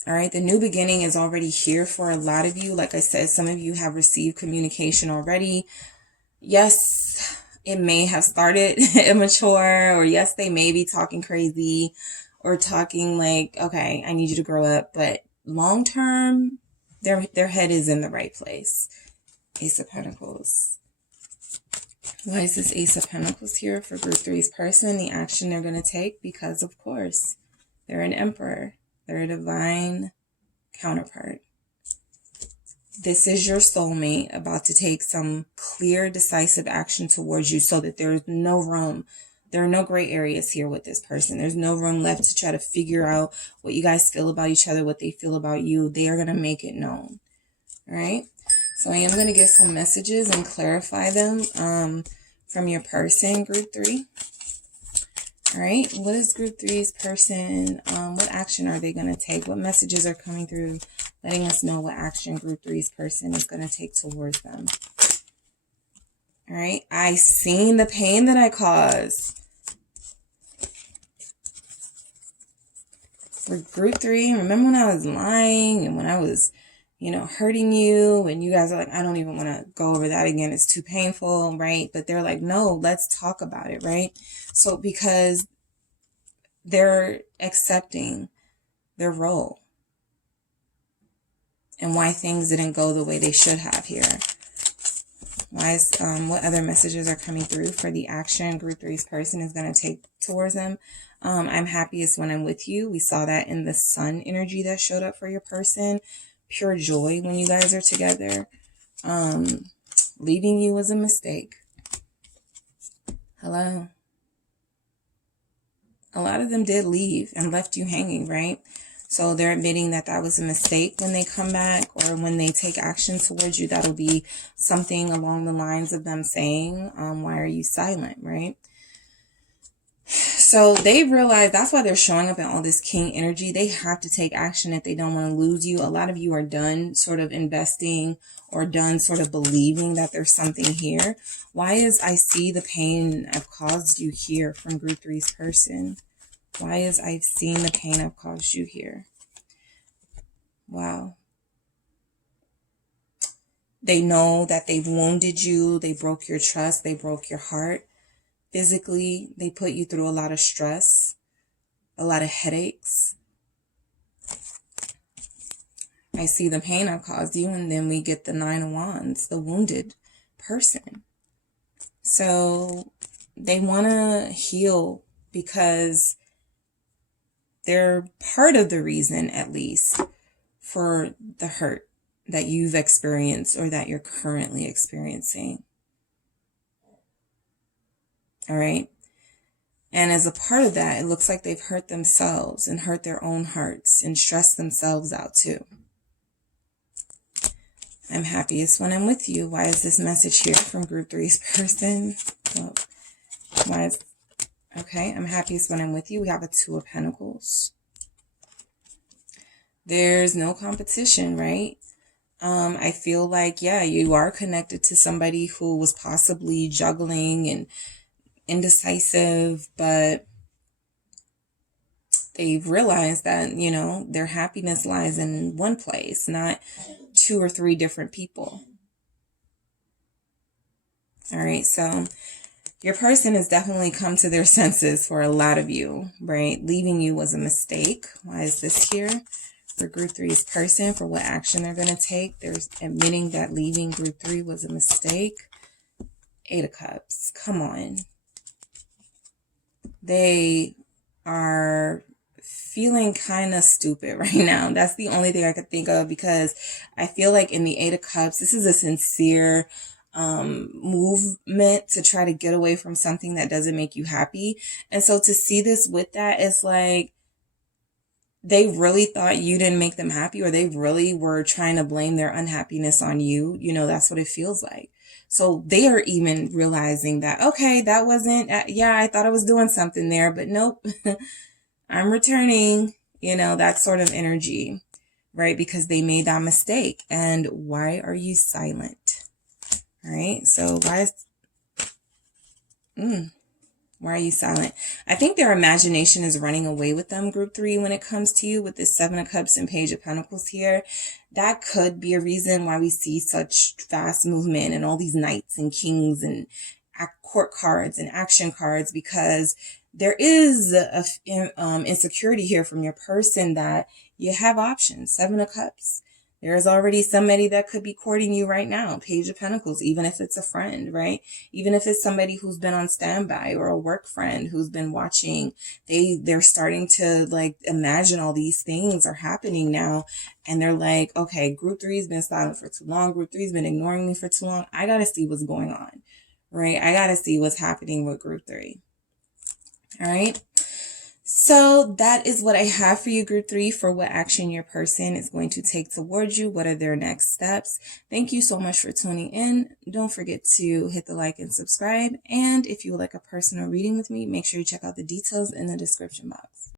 All right. The new beginning is already here for a lot of you. Like I said, some of you have received communication already. Yes, it may have started immature, or yes, they may be talking crazy or talking like, okay, I need you to grow up. But long term, their head is in the right place. Ace of Pentacles. Why is this Ace of Pentacles here for Group 3's person? The action they're going to take, because of course, they're an Emperor. They're a divine counterpart. This is your soulmate about to take some clear, decisive action towards you so that there's no room. There are no gray areas here with this person. There's no room left to try to figure out what you guys feel about each other, what they feel about you. They are going to make it known. All right. So I am going to give some messages and clarify them from your person, Group 3. All right. What is Group 3's person? What action are they going to take? What messages are coming through letting us know what action Group 3's person is going to take towards them? All right. I seen the pain that I caused. For Group 3, remember when I was lying and when I was, you know, hurting you, and you guys are like, I don't even want to go over that again. It's too painful, right? But they're like, no, let's talk about it, right? So because they're accepting their role and why things didn't go the way they should have here. Why is, what other messages are coming through for the action Group 3's person is going to take towards them? I'm happiest when I'm with you. We saw that in the sun energy that showed up for your person. Pure joy when you guys are together. Leaving you was a mistake. Hello. A lot of them did leave and left you hanging, right? So they're admitting that that was a mistake when they come back, or when they take action towards you. That'll be something along the lines of them saying, why are you silent, right? So they realize that's why they're showing up in all this king energy. They have to take action if they don't want to lose you. A lot of you are done sort of investing or done sort of believing that there's something here. Why is I see the pain I've caused you here from group 3's person? Why is I've seen the pain I've caused you here? Wow. They know that they've wounded you. They broke your trust. They broke your heart. Physically, they put you through a lot of stress, a lot of headaches. I see the pain I've caused you, and then we get the 9 of Wands, the wounded person. So they want to heal because they're part of the reason, at least, for the hurt that you've experienced or that you're currently experiencing. All right. And as a part of that, it looks like they've hurt themselves and hurt their own hearts and stressed themselves out too. I'm happiest when I'm with you. Why is this message here from group 3's person? Well, why is, okay, I'm happiest when I'm with you. We have a 2 of Pentacles. There's no competition, right? I feel like, yeah, you are connected to somebody who was possibly juggling and indecisive, but they've realized that, you know, their happiness lies in one place, not 2 or 3 different people. All right, so your person has definitely come to their senses for a lot of you, right? Leaving you was a mistake. Why is this here? For group 3's person, for what action they're going to take. They're admitting that leaving group 3 was a mistake. 8 of Cups. Come on. They are feeling kind of stupid right now. That's the only thing I could think of, because I feel like in the 8 of Cups, this is a sincere movement to try to get away from something that doesn't make you happy. And so to see this with that, it's like they really thought you didn't make them happy, or they really were trying to blame their unhappiness on you. You know, that's what it feels like. So they are even realizing that, okay, that wasn't, yeah, I thought I was doing something there, but nope, I'm returning, you know, that sort of energy, right? Because they made that mistake. And why are you silent? All right. So why are you silent? I think their imagination is running away with them, group 3, when it comes to you with this 7 of Cups and Page of Pentacles here. That could be a reason why we see such fast movement and all these knights and kings and court cards and action cards, because there is a insecurity here from your person that you have options. 7 of Cups. There's already somebody that could be courting you right now. Page of Pentacles, even if it's a friend, right? Even if it's somebody who's been on standby, or a work friend who's been watching. They're starting to like imagine all these things are happening now. And they're like, okay, group 3's been silent for too long. Group 3's been ignoring me for too long. I got to see what's going on, right? I got to see what's happening with group 3. All right. So that is what I have for you, group 3, for what action your person is going to take towards you. What are their next steps? Thank you so much for tuning in. Don't forget to hit the like and subscribe. And if you would like a personal reading with me, make sure you check out the details in the description box.